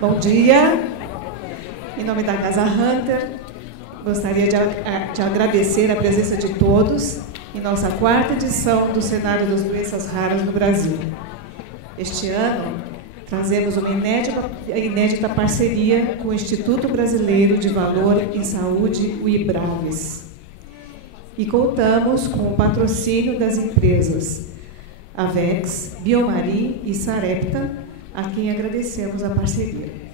Bom dia. Em nome da Casa Hunter, gostaria de agradecer a presença de todos em nossa 4ª edição do Cenário das Doenças Raras no Brasil. Este ano, trazemos uma inédita parceria com o Instituto Brasileiro de Valor em Saúde, o IBRAVES. E contamos com o patrocínio das empresas Avex, Biomari e Sarepta, a quem agradecemos a parceria.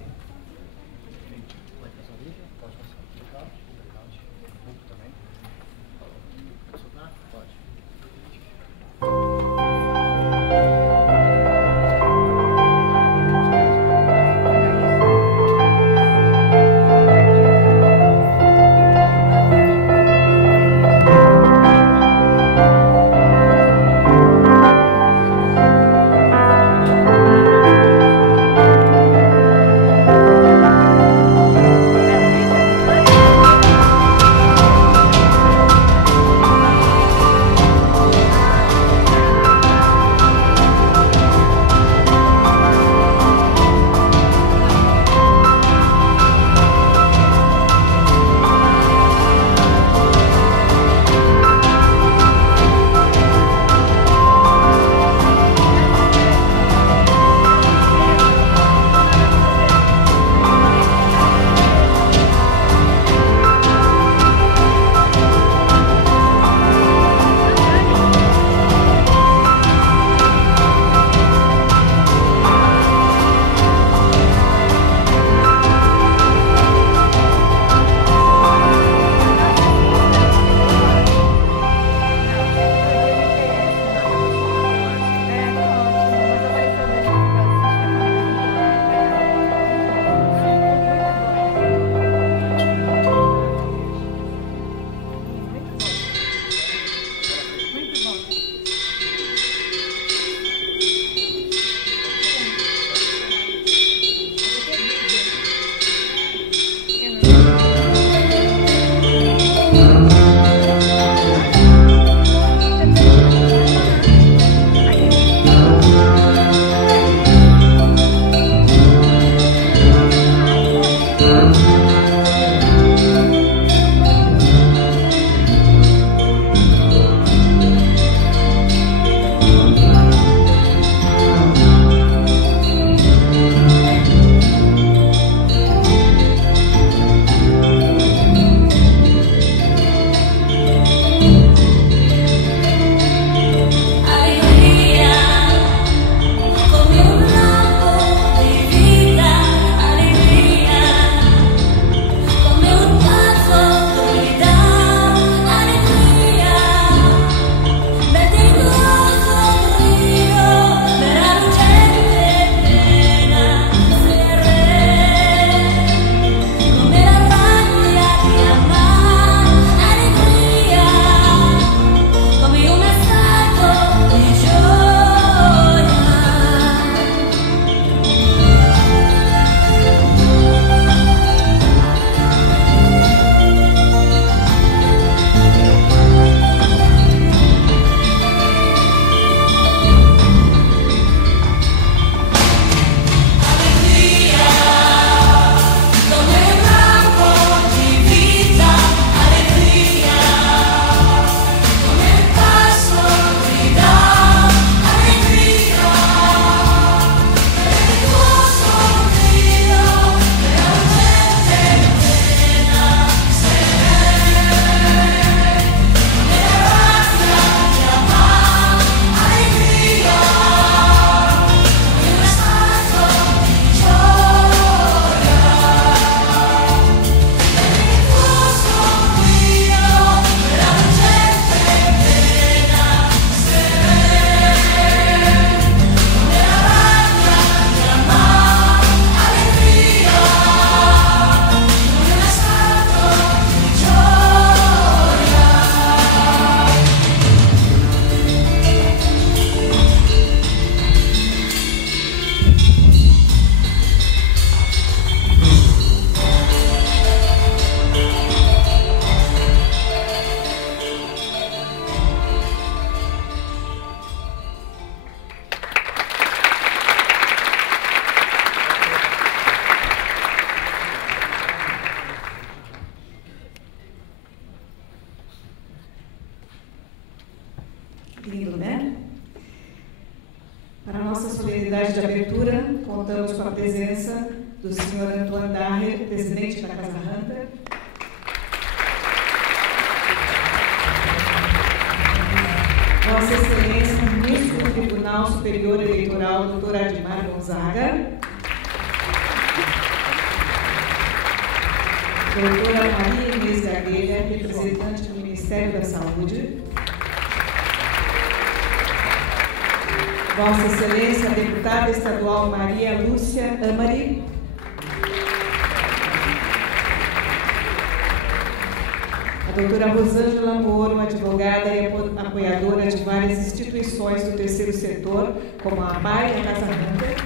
a presença do senhor Antoine Daher, presidente da Casa Hunter. Vossa Excelência, ministro do Tribunal Superior Eleitoral, doutor Admar Gonzaga. Doutora Maria Inês Gadelha, representante do Ministério da Saúde. Vossa Excelência, a deputada estadual Maria Lúcia Amari. A doutora Rosângela Moro, advogada e apoiadora de várias instituições do terceiro setor, como a APAI e a Casa Hunter.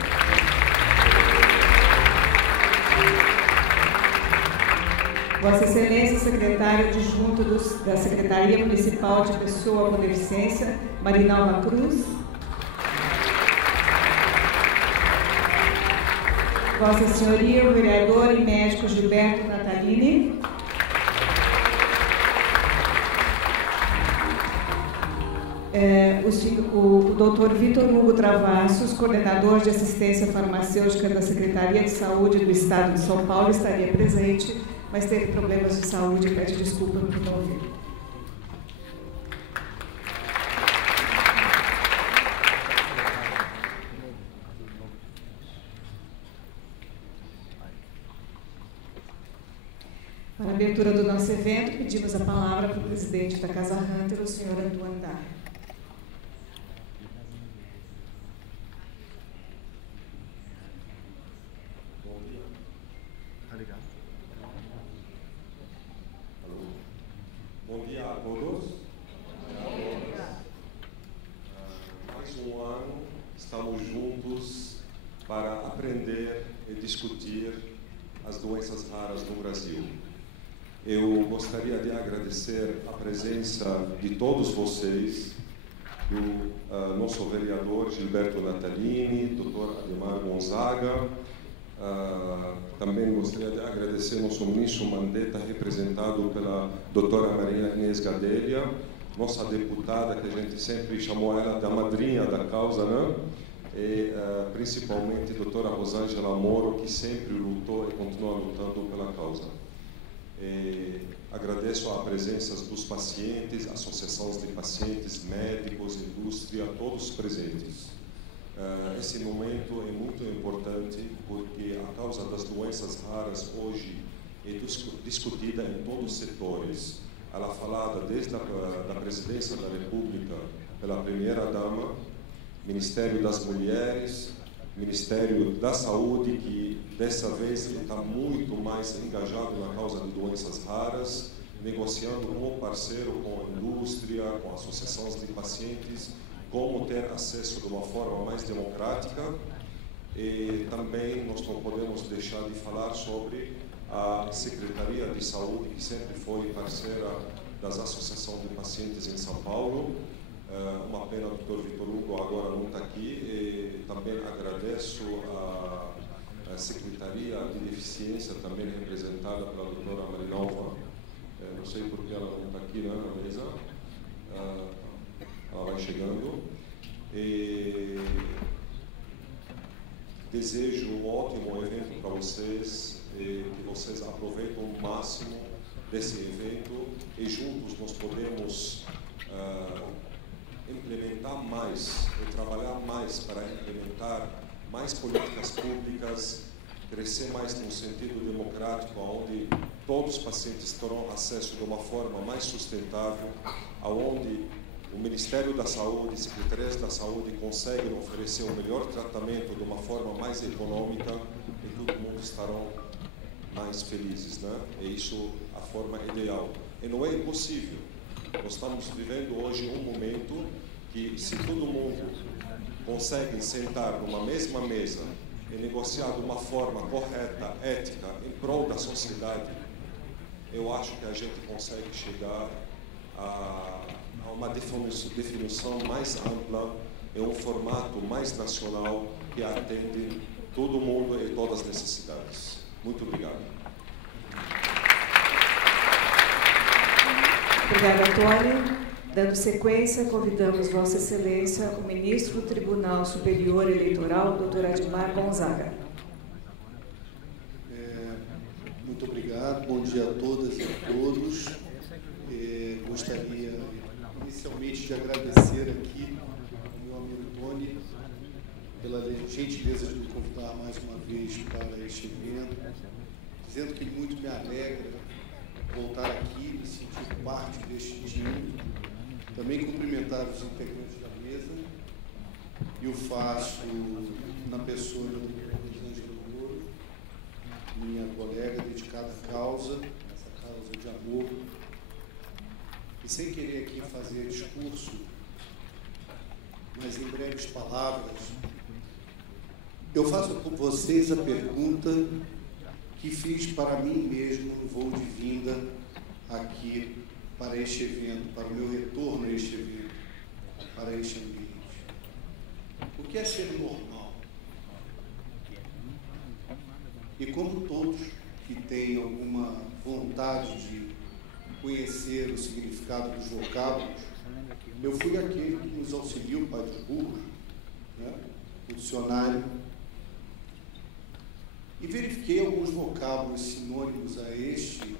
Vossa Excelência, secretário adjunto da Secretaria Municipal de Pessoa com Deficiência, Marinalva Cruz. Vossa Senhoria, o vereador e médico Gilberto Natalini. O doutor Vitor Hugo Travassos, coordenador de assistência farmacêutica da Secretaria de Saúde do Estado de São Paulo, estaria presente, mas teve problemas de saúde e pede desculpa por não vir. Para a abertura do nosso evento, pedimos a palavra para o presidente da Casa Hunter, o senhor Antoine Daher. Bom dia a todos. Mais um ano estamos juntos para aprender e discutir as doenças raras no Brasil. Eu gostaria de agradecer a presença de todos vocês, do nosso vereador Gilberto Natalini, doutor Admar Gonzaga. Também gostaria de agradecer nosso ministro Mandetta, representado pela doutora Maria Inês Gadelha, nossa deputada, que a gente sempre chamou ela da madrinha da causa, né? E principalmente a doutora Rosângela Moro, que sempre lutou e continua lutando pela causa. Agradeço a presença dos pacientes, associações de pacientes, médicos, indústria, todos presentes. Esse momento é muito importante porque a causa das doenças raras hoje é discutida em todos os setores. Ela é falada desde a presidência da República pela primeira-dama, Ministério das Mulheres, Ministério da Saúde, que dessa vez está muito mais engajado na causa de doenças raras, negociando como parceiro com a indústria, com associações de pacientes, como ter acesso de uma forma mais democrática. E também nós não podemos deixar de falar sobre a Secretaria de Saúde, que sempre foi parceira das associações de pacientes em São Paulo. Uma pena o Dr. Vitor Hugo agora não está aqui. E também agradeço a Secretaria de Deficiência, também representada pela doutora Marinalva. Não sei por que ela não está aqui, né, na mesa. Ela vai chegando. E desejo um ótimo evento para vocês, e que vocês aproveitem o máximo desse evento e juntos nós podemos implementar mais e trabalhar mais para implementar mais políticas públicas, crescer mais no sentido democrático, onde todos os pacientes terão acesso de uma forma mais sustentável, aonde o Ministério da Saúde e Secretarias da Saúde conseguem oferecer o melhor tratamento de uma forma mais econômica e todo mundo estarão mais felizes, né? É isso a forma ideal. E não é impossível. Nós estamos vivendo hoje um momento que, se todo mundo consegue sentar numa mesma mesa e negociar de uma forma correta, ética, em prol da sociedade, eu acho que a gente consegue chegar a uma definição mais ampla e um formato mais nacional que atende todo mundo e todas as necessidades. Muito obrigado. Obrigada, Antônio. Dando sequência, convidamos Vossa Excelência, o ministro do Tribunal Superior Eleitoral, doutor Admar Gonzaga. obrigado. Bom dia a todas e a todos. Gostaria inicialmente de agradecer aqui ao meu amigo Tony pela gentileza de me convidar mais uma vez para este evento, dizendo que muito me alegra voltar aqui, me sentir parte deste time. Também cumprimentar os integrantes da mesa, e o faço na pessoa do Rosângela Moro, minha colega dedicada à causa, essa causa de amor. E sem querer aqui fazer discurso, mas em breves palavras, eu faço por vocês a pergunta que fiz para mim mesmo no voo de vinda aqui para este evento, para o meu retorno a este evento, para este ambiente. O que é ser normal? E como todos que têm alguma vontade de conhecer o significado dos vocábulos, eu fui aquele que nos auxiliou, o Padre Burro, né, o dicionário, e verifiquei alguns vocábulos sinônimos a este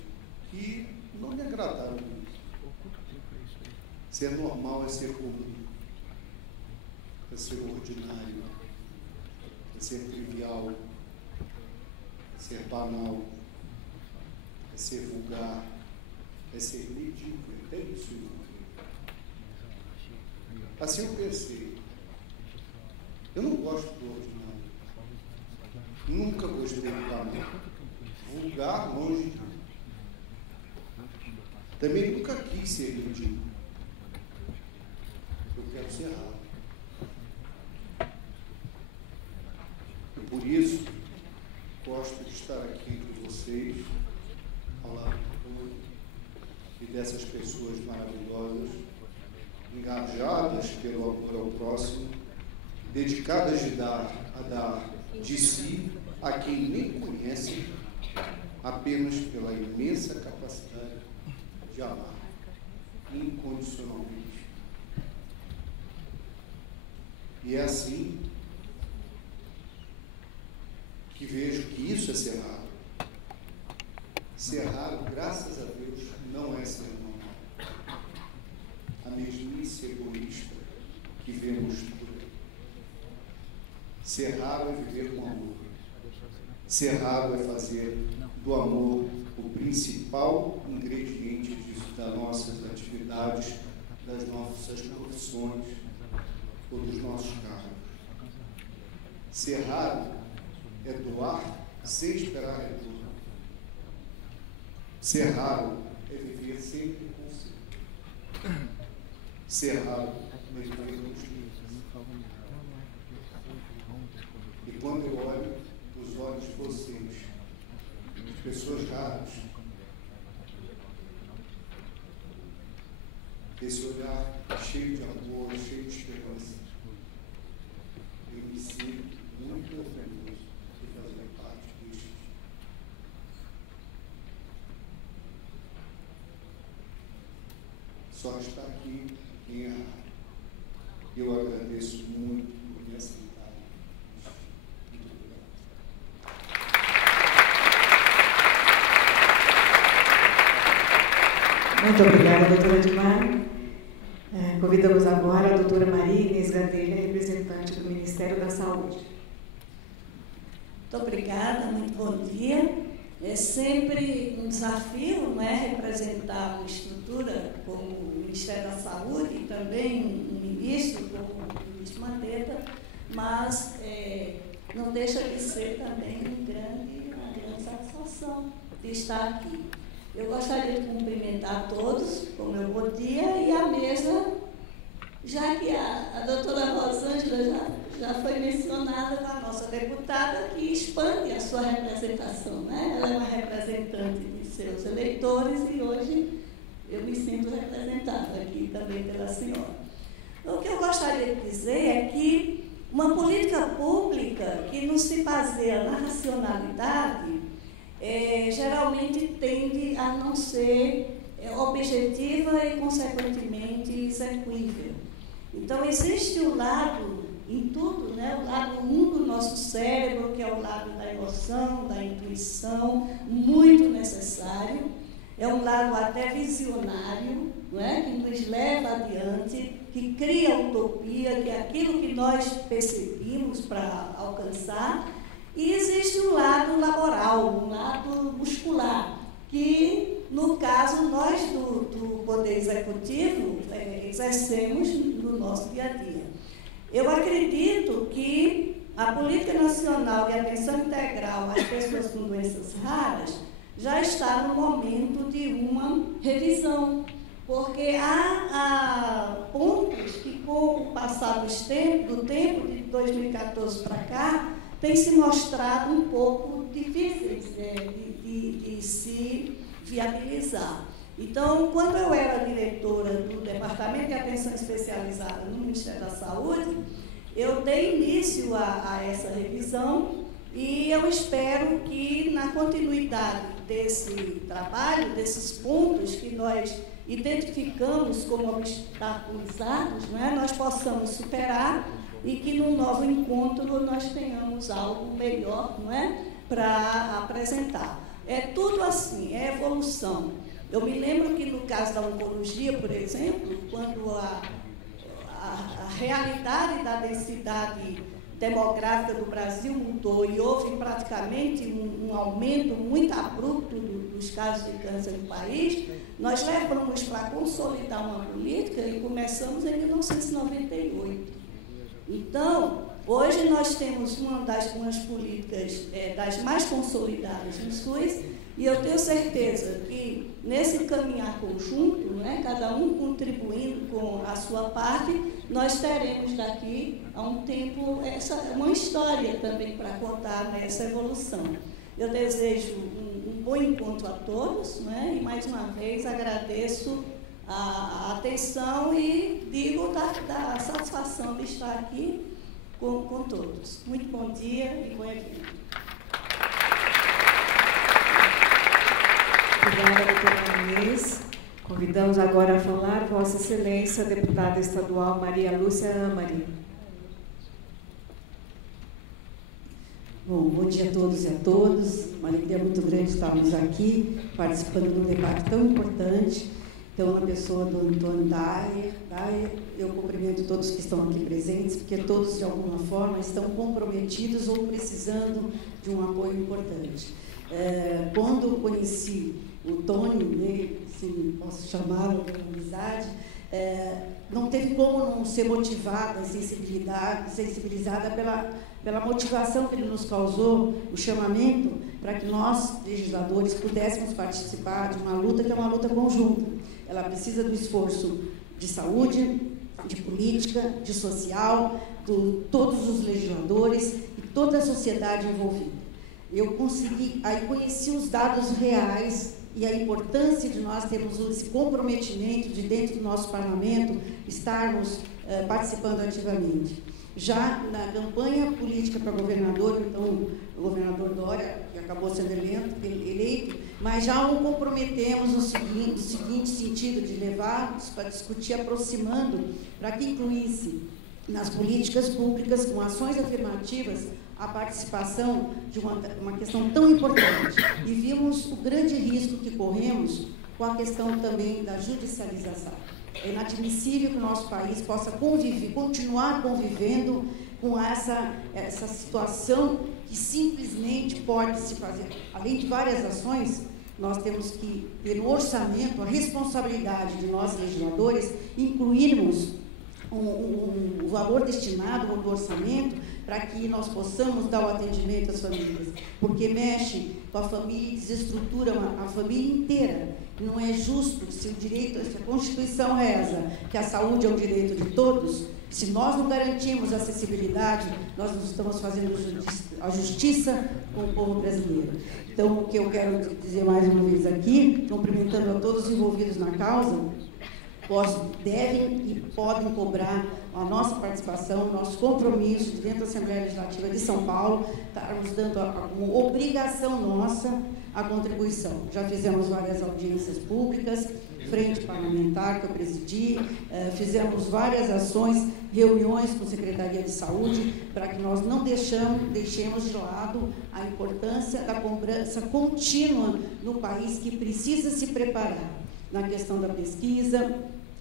que não me agradaram muito. Ser normal é ser comum, é ser ordinário, é ser trivial, é ser banal, é ser vulgar, é ser ridículo, entende isso? Assim eu pensei, eu não gosto do ordinário, nunca gostei do banal, vulgar, longe de mim. Também nunca quis ser ridículo. Eu quero ser raro. E por isso, gosto de estar aqui entre vocês, ao lado de todos, e dessas pessoas maravilhosas, engajadas pelo amor ao próximo, dedicadas a dar de si a quem nem conhece, apenas pela imensa capacidade de amar incondicionalmente. E é assim que vejo que isso é ser raro. Ser raro, graças a Deus, não é ser normal. A mesmice egoísta que vemos por aí. Ser raro é viver com amor. Ser raro é fazer do amor o principal ingrediente das nossas atividades, das nossas profissões ou dos nossos cargos. Ser raro é doar sem esperar retorno. Ser raro é viver sempre com si. Ser raro é viver com os livros. E quando eu olho os olhos de vocês, de pessoas raras, esse olhar cheio de amor, cheio de esperança, eu me sinto muito orgulhoso de fazer parte disso. Só está aqui quem é raro. Eu agradeço muito por me aceitar. Muito obrigado. Muito obrigada, doutora Edmar. Convidamos agora a doutora Maria Inês Gadelha, representante do Ministério da Saúde. Muito obrigada, muito bom dia. É sempre um desafio, não é, representar uma estrutura como o Ministério da Saúde e também um ministro como o ministro Mandetta, mas não deixa de ser também uma grande satisfação de estar aqui. Eu gostaria de cumprimentar a todos com o meu bom dia e a mesa, já que a doutora Rosângela já foi mencionada com a nossa deputada, que expande a sua representação, né? Ela é uma representante de seus eleitores e hoje eu me sinto representada aqui também pela senhora. O que eu gostaria de dizer é que uma política pública que não se baseia na racionalidade geralmente tende a não ser objetiva e, consequentemente, execuível. Então, existe um lado em tudo, né? O lado 1 do nosso cérebro, que é o lado da emoção, da intuição, muito necessário. É um lado até visionário, não é? Que nos leva adiante, que cria utopia, que é aquilo que nós perseguimos para alcançar. E existe um lado laboral, um lado muscular, que, no caso, nós do Poder Executivo exercemos no nosso dia a dia. Eu acredito que a Política Nacional de Atenção Integral às Pessoas com Doenças Raras já está no momento de uma revisão, porque há pontos que, com o passar do tempo, de 2014 para cá, têm se mostrado um pouco difíceis de se viabilizar. Então, quando eu era diretora do Departamento de Atenção Especializada no Ministério da Saúde, eu dei início a essa revisão e eu espero que, na continuidade desse trabalho, desses pontos que nós identificamos como obstaculizados, né, nós possamos superar e que no novo encontro nós tenhamos algo melhor, não é, para apresentar. É tudo assim, é evolução. Eu me lembro que no caso da oncologia, por exemplo, quando a realidade da densidade demográfica do Brasil mudou e houve praticamente um aumento muito abrupto dos casos de câncer no país, nós levamos para consolidar uma política e começamos em 1998. Então, hoje nós temos uma das políticas das mais consolidadas no SUS, e eu tenho certeza que nesse caminhar conjunto, né, cada um contribuindo com a sua parte, nós teremos daqui a um tempo uma história também para contar nessa evolução. Eu desejo um bom encontro a todos, né, e mais uma vez agradeço a atenção e digo da satisfação de estar aqui com todos. Muito bom dia e bom evento. Obrigada, doutora Inês. Convidamos agora a falar Vossa Excelência, a deputada estadual Maria Lúcia Amari. Bom dia a todos e a todas. Uma alegria muito grande estarmos aqui, participando de um debate tão importante. Então, na pessoa do Antônio Dayer, eu cumprimento todos que estão aqui presentes, porque todos, de alguma forma, estão comprometidos ou precisando de um apoio importante. Quando conheci o Tony, né, se posso chamá-lo de amizade, não teve como não ser motivada, sensibilizada pela motivação que ele nos causou, o chamamento para que nós, legisladores, pudéssemos participar de uma luta que é uma luta conjunta. Ela precisa do esforço de saúde, de política, de social, de todos os legisladores e toda a sociedade envolvida. Eu conheci os dados reais e a importância de nós termos esse comprometimento de, dentro do nosso parlamento, estarmos participando ativamente. Já na campanha política para governador, então, o governador Dória, que acabou sendo eleito, mas já o comprometemos no seguinte sentido, de levarmos para discutir, aproximando, para que incluísse nas políticas públicas, com ações afirmativas, a participação de uma questão tão importante. E vimos o grande risco que corremos com a questão também da judicialização. É inadmissível que o nosso país possa continuar convivendo com essa situação que simplesmente pode se fazer. Além de várias ações, nós temos que ter no orçamento a responsabilidade de nós, legisladores, incluirmos o valor destinado do orçamento para que nós possamos dar o atendimento às famílias, porque mexe com a família e desestrutura a família inteira. Não é justo, se a Constituição reza que a saúde é um direito de todos, se nós não garantimos a acessibilidade, nós não estamos fazendo a justiça com o povo brasileiro. Então, o que eu quero dizer mais uma vez aqui, cumprimentando a todos os envolvidos na causa, devem e podem cobrar a nossa participação, o nosso compromisso dentro da Assembleia Legislativa de São Paulo, estarmos dando como obrigação nossa a contribuição. Já fizemos várias audiências públicas, frente parlamentar que eu presidi, fizemos várias ações, reuniões com a Secretaria de Saúde, para que nós não deixemos de lado a importância da cobrança contínua no país, que precisa se preparar na questão da pesquisa,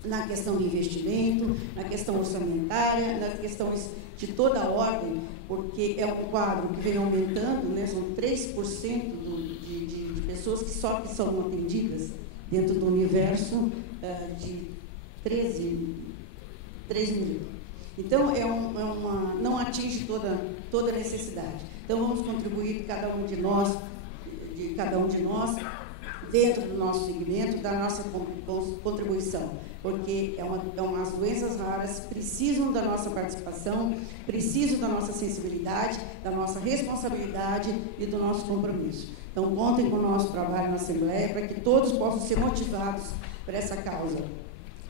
na questão do investimento, na questão orçamentária, nas questões de toda a ordem, porque é um quadro que vem aumentando, né? São 3% de pessoas que são atendidas dentro do universo de 13 mil. Então, não atinge toda a necessidade. Então, vamos contribuir, cada um de nós, dentro do nosso segmento, da nossa contribuição, porque as doenças raras precisam da nossa participação, precisam da nossa sensibilidade, da nossa responsabilidade e do nosso compromisso. Então, contem com o nosso trabalho na Assembleia para que todos possam ser motivados por essa causa.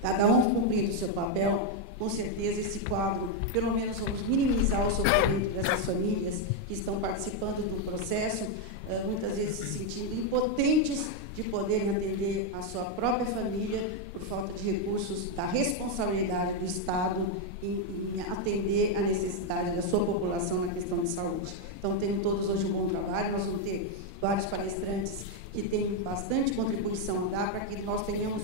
Cada um cumprindo o seu papel, com certeza esse quadro, pelo menos vamos minimizar o sofrimento dessas famílias que estão participando do processo, muitas vezes se sentindo impotentes de poderem atender a sua própria família por falta de recursos, da responsabilidade do Estado em atender a necessidade da sua população na questão de saúde. Então, tenham todos hoje um bom trabalho, nós vamos ter vários palestrantes que têm bastante contribuição a dar para que nós tenhamos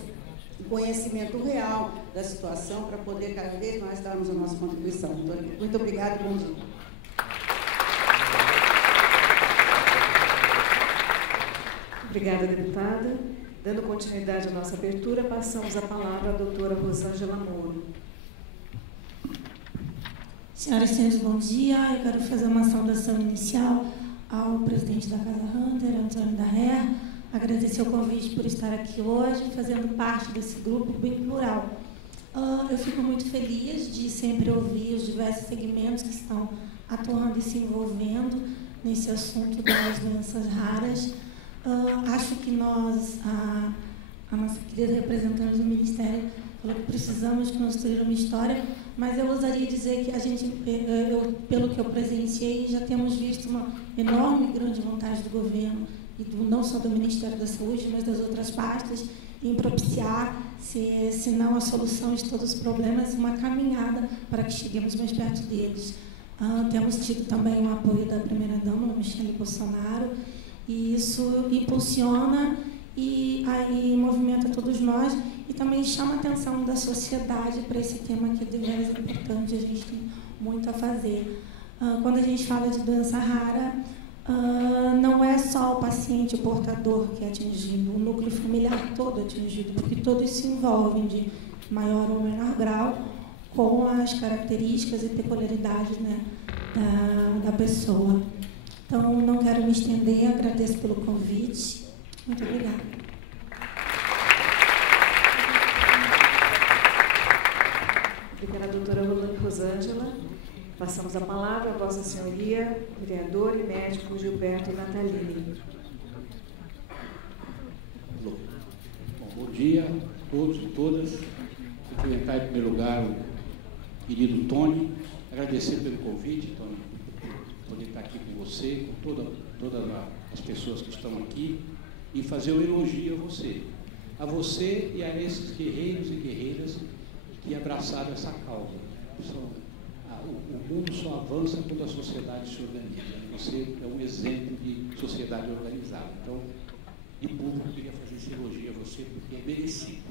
conhecimento real da situação para poder cada vez mais darmos a nossa contribuição. Muito obrigada e bom dia. Obrigada, deputada. Dando continuidade à nossa abertura, passamos a palavra à doutora Rosângela Moro. Senhoras e senhores, bom dia. Eu quero fazer uma saudação inicial ao presidente da Casa Hunter, Antônio Daher, agradecer o convite por estar aqui hoje, fazendo parte desse grupo bem plural. Eu fico muito feliz de sempre ouvir os diversos segmentos que estão atuando e se envolvendo nesse assunto das doenças raras. Acho que nós, a nossa querida representante do Ministério, falou que precisamos construir uma história, mas eu ousaria dizer que a gente, pelo que eu presenciei, já temos visto uma enorme e grande vontade do governo, e não só do Ministério da Saúde, mas das outras pastas, em propiciar, se não a solução de todos os problemas, uma caminhada para que cheguemos mais perto deles. Temos tido também o apoio da primeira-dama, Michele Bolsonaro, e isso impulsiona e aí movimenta todos nós e também chama a atenção da sociedade para esse tema que é de veras importante, a gente tem muito a fazer. Quando a gente fala de doença rara, não é só o paciente portador que é atingido, o núcleo familiar todo é atingido, porque todos se envolvem de maior ou menor grau com as características e peculiaridades, né, da pessoa. Então, não quero me estender, agradeço pelo convite. Muito obrigada. Obrigada, doutora Rosângela. Passamos a palavra a Vossa Senhoria, vereador e médico Gilberto Natalini. Bom dia a todos e todas. Cumprimentar em primeiro lugar o querido Tony, agradecer pelo convite, Tony, poder estar aqui com você, com todas as pessoas que estão aqui, e fazer um elogio a você e a esses guerreiros e guerreiras que abraçaram essa causa. O mundo só avança quando a sociedade se organiza. Você é um exemplo de sociedade organizada. Então, de público, eu queria fazer esse elogio a você, porque é merecido.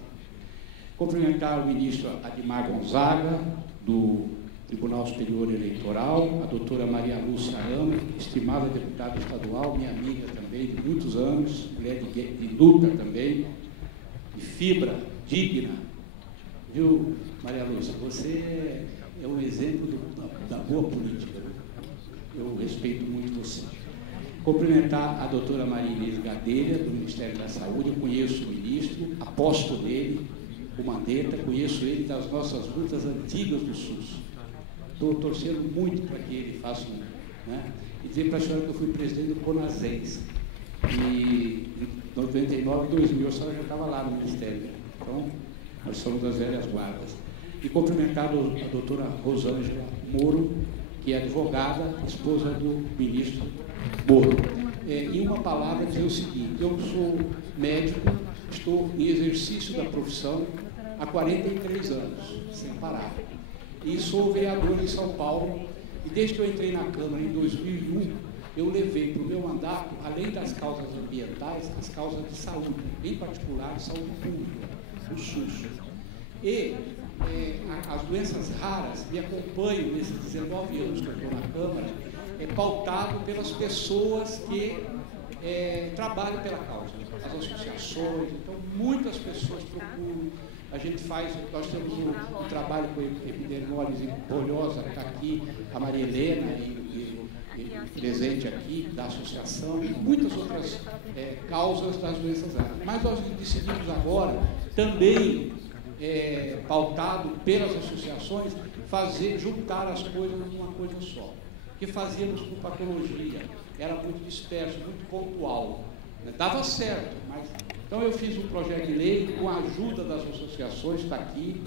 Cumprimentar o ministro Admar Gonzaga, do Tribunal Superior Eleitoral, a doutora Maria Lúcia Arama, estimada deputada estadual, minha amiga também, de muitos anos, mulher de luta também, de fibra, digna. Viu, Maria Lúcia, você é um exemplo da boa política. Eu respeito muito você. Cumprimentar a doutora Maria Inês Gadelha, do Ministério da Saúde. Eu conheço o ministro, aposto nele, o Mandetta, conheço ele das nossas lutas antigas do SUS. Estou torcendo muito para que ele faça, né? E dizer para a senhora que eu fui presidente do CONASENS. E em 99, 2000, a senhora já estava lá no Ministério. Então, nós somos das velhas guardas. E cumprimentar a doutora Rosângela Moro, que é advogada, esposa do ministro Moro. E uma palavra dizer o seguinte: eu sou médico, estou em exercício da profissão há 43 anos, sem parar. E sou vereador em São Paulo, e desde que eu entrei na Câmara em 2001, eu levei para o meu mandato, além das causas ambientais, as causas de saúde, em particular saúde pública, o SUS. E as doenças raras me acompanham nesses 19 anos que eu estou na Câmara, pautado pelas pessoas que trabalham pela causa, as associações. Então, muitas pessoas procuram. Nós temos um trabalho com epidemiólise bolhosa, que está aqui, a Maria Helena, presente aqui, da associação, e muitas outras causas das doenças raras. Mas nós decidimos agora, também pautado pelas associações, juntar as coisas numa coisa só. Que fazíamos com patologia, era muito disperso, muito pontual. Dava certo, mas... Então eu fiz um projeto de lei com a ajuda das associações, está aqui,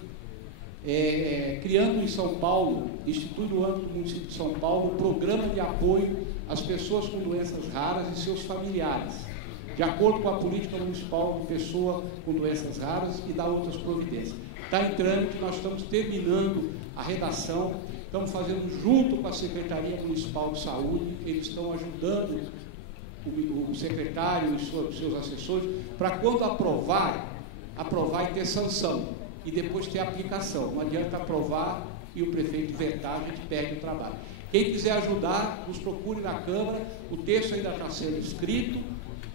criando em São Paulo, instituindo no âmbito do município de São Paulo, um programa de apoio às pessoas com doenças raras e seus familiares, de acordo com a política municipal de pessoa com doenças raras e dá outras providências. Está em trâmite, nós estamos terminando a redação, estamos fazendo junto com a Secretaria Municipal de Saúde, eles estão ajudando o secretário e seus assessores, para quando aprovar e ter sanção, e depois ter aplicação. Não adianta aprovar e o prefeito vetar, a gente perde o trabalho. Quem quiser ajudar, nos procure na Câmara, o texto ainda está sendo escrito,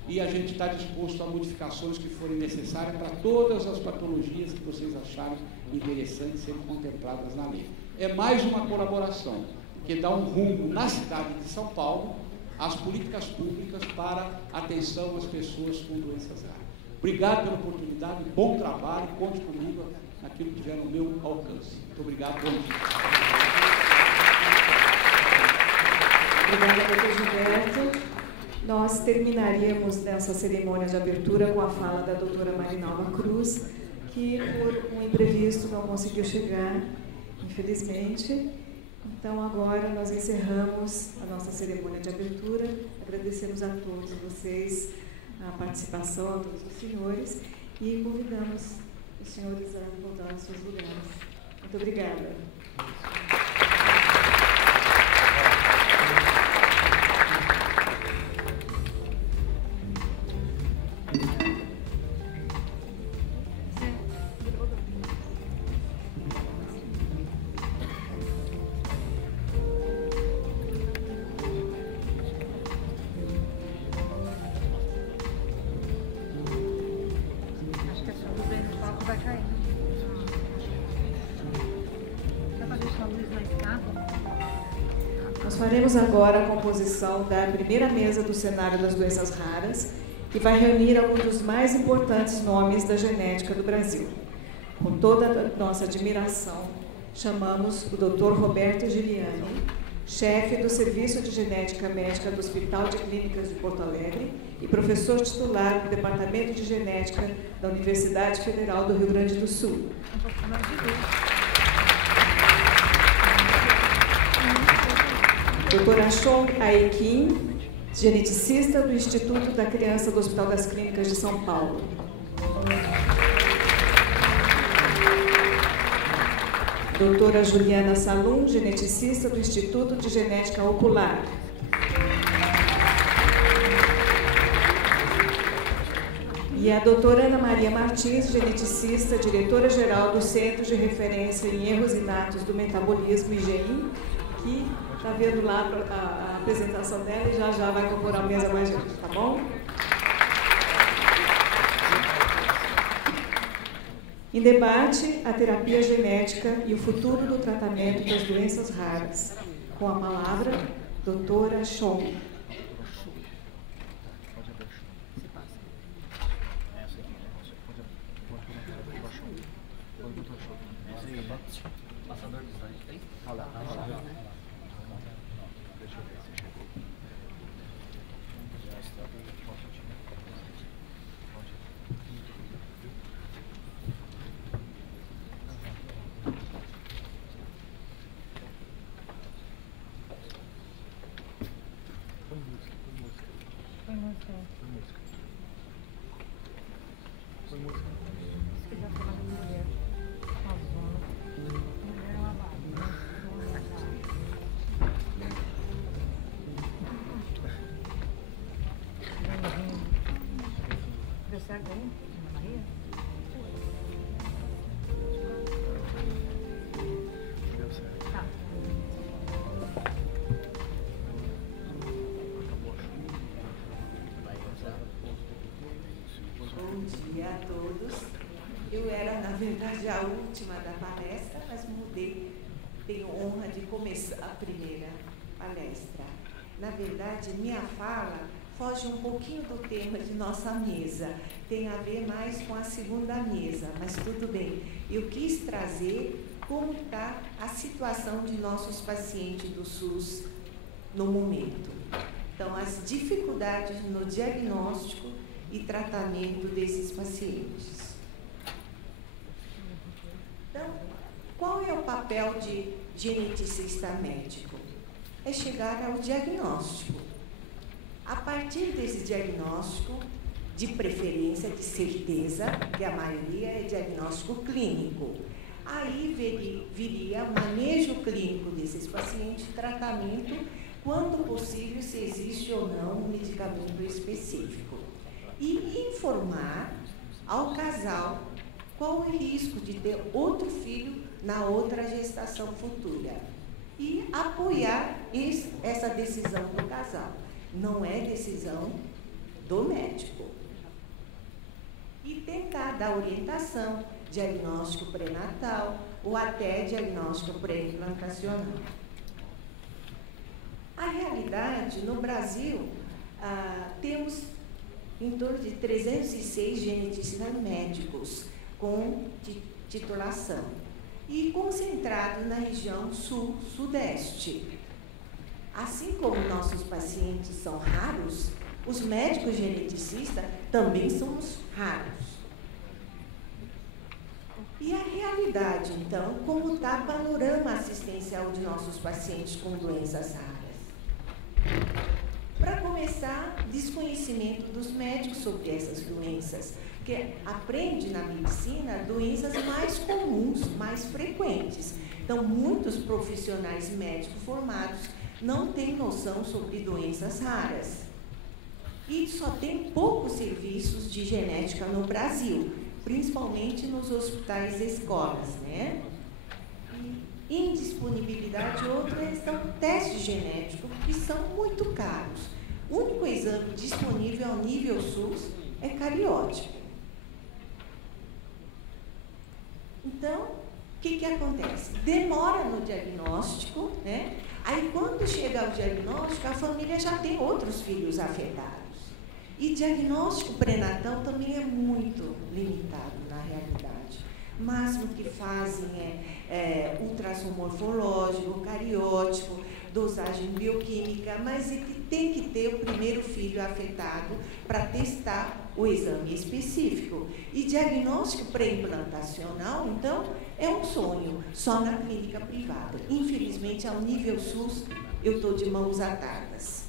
e a gente está disposto a modificações que forem necessárias para todas as patologias que vocês acharem interessantes serem contempladas na lei. É mais uma colaboração, que dá um rumo na cidade de São Paulo, as políticas públicas para atenção às pessoas com doenças raras. Obrigado pela oportunidade, bom trabalho, conte comigo naquilo que tiver no meu alcance. Muito obrigado, bom dia. Obrigada, doutor Gilberto. Nós terminaríamos nessa cerimônia de abertura com a fala da doutora Marinalva Cruz, que por um imprevisto não conseguiu chegar, infelizmente. Então, agora nós encerramos a nossa cerimônia de abertura. Agradecemos a todos vocês a participação, a todos os senhores, e convidamos os senhores a voltar aos seus lugares. Muito obrigada. Faremos agora a composição da primeira mesa do Cenário das Doenças Raras, que vai reunir alguns dos mais importantes nomes da genética do Brasil. Com toda a nossa admiração, chamamos o Dr. Roberto Giuliani, chefe do Serviço de Genética Médica do Hospital de Clínicas de Porto Alegre e professor titular do Departamento de Genética da Universidade Federal do Rio Grande do Sul. Doutora Chong Ae Kim, geneticista do Instituto da Criança do Hospital das Clínicas de São Paulo. Doutora Juliana Salum, geneticista do Instituto de Genética Ocular. E a doutora Ana Maria Martins, geneticista, diretora-geral do Centro de Referência em Erros Inatos do Metabolismo, IGEM, que está vendo lá a apresentação dela e já já vai compor a mesa mais gente, tá bom? Em debate, a terapia genética e o futuro do tratamento das doenças raras. Com a palavra, doutora Chong. A última da palestra, mas mudei, tenho honra de começar a primeira palestra. Na verdade, minha fala foge um pouquinho do tema de nossa mesa, tem a ver mais com a segunda mesa, mas tudo bem. Eu quis trazer como está a situação de nossos pacientes do SUS no momento. Então, as dificuldades no diagnóstico e tratamento desses pacientes. Então, qual é o papel de geneticista médico? É chegar ao diagnóstico. A partir desse diagnóstico, de preferência, de certeza, que a maioria é diagnóstico clínico. Aí viria o manejo clínico desses pacientes, tratamento, quando possível, se existe ou não um medicamento específico. E informar ao casal qual o risco de ter outro filho na outra gestação futura. E apoiar essa decisão do casal. Não é decisão do médico. E tentar dar orientação, diagnóstico pré-natal ou até diagnóstico pré-implantacional. A realidade, no Brasil, temos em torno de 306 geneticistas médicos com titulação e concentrado na região sul-sudeste. Assim como nossos pacientes são raros, os médicos geneticistas também somos raros. E a realidade, então, como está o panorama assistencial de nossos pacientes com doenças raras? Para começar, desconhecimento dos médicos sobre essas doenças, que aprende na medicina doenças mais comuns, mais frequentes. Então, muitos profissionais médicos formados não têm noção sobre doenças raras. E só tem poucos serviços de genética no Brasil, principalmente nos hospitais e escolas, né? E indisponibilidade, outra são testes genéticos, que são muito caros. O único exame disponível ao nível SUS é cariótipo. Então, o que acontece? Demora no diagnóstico, né? Aí, quando chega ao diagnóstico, a família já tem outros filhos afetados. E diagnóstico pré-natal também é muito limitado, na realidade. O máximo que fazem é ultrassom morfológico, cariótipo, dosagem bioquímica, mas tem que ter o primeiro filho afetado para testar o exame específico. E diagnóstico pré-implantacional, então, é um sonho, só na clínica privada. Infelizmente, ao nível SUS, eu estou de mãos atadas.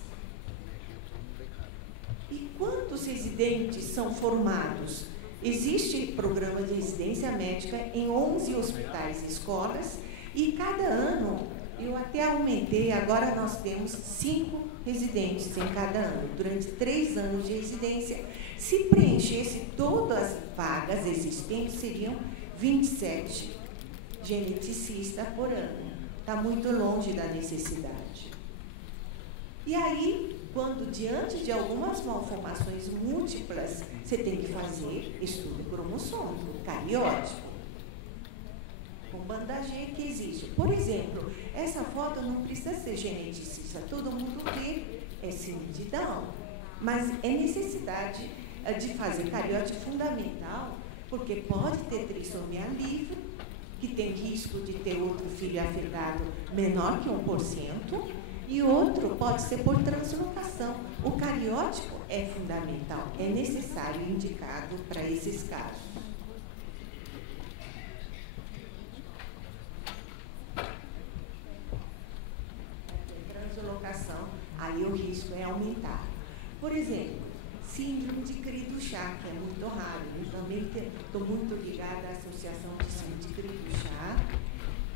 E quantos residentes são formados? Existe programa de residência médica em 11 hospitais e escolas, e cada ano, eu até aumentei, agora nós temos 5 residentes em cada ano, durante 3 anos de residência. Se preenchesse todas as vagas existentes, seriam 27 geneticistas por ano. Está muito longe da necessidade. E aí, quando diante de algumas malformações múltiplas, você tem que fazer estudo cromossômico, cariótipo, com banda G que existe. Por exemplo, essa foto não precisa ser geneticista, todo mundo vê esse nitidão, mas é necessidade de fazer cariótipo fundamental, porque pode ter trissomia livre, que tem risco de ter outro filho afetado menor que 1%, e outro pode ser por translocação. O cariótipo é fundamental, é necessário e indicado para esses casos. Translocação, aí o risco é aumentado. Por exemplo, síndrome de Cri-du-Chat, que é muito raro. Eu também estou muito ligada à Associação de Síndrome de Cri-du-Chat,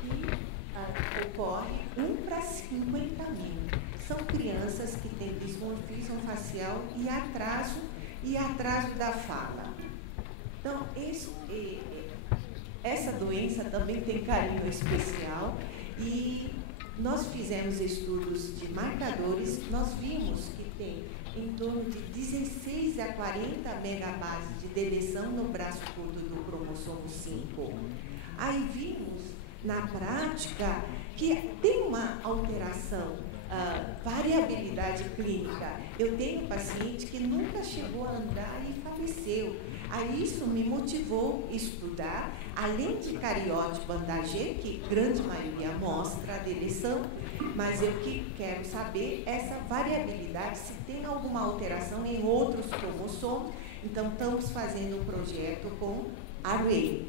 e ocorre 1 para 50 mil. São crianças que têm dismorfismo facial e atraso da fala. Então, essa doença também tem carinho especial, e nós fizemos estudos de marcadores, nós vimos que tem em torno de 16 a 40 megabases de deleção no braço curto do cromossomo 5. Aí vimos, na prática, que tem uma alteração, variabilidade clínica. Eu tenho um paciente que nunca chegou a andar e faleceu. Aí isso me motivou a estudar, além de cariótipo Andagé, que grande maioria mostra a deleção, mas eu que quero saber essa variabilidade, se tem alguma alteração em outros cromossomos. Então, estamos fazendo um projeto com Array.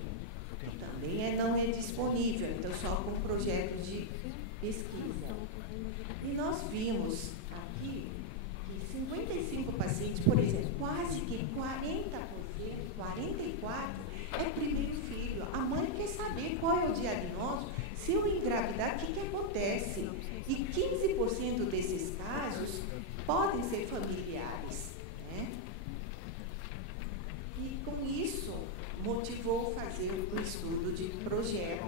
Também não é disponível, então só com projeto de pesquisa. E nós vimos aqui que 55 pacientes, por exemplo, quase que 40%, 44% é primeiro filho. A mãe quer saber qual é o diagnóstico, se eu engravidar, o que acontece? E 15% desses casos podem ser familiares, né? E com isso, motivou fazer o estudo de projeto.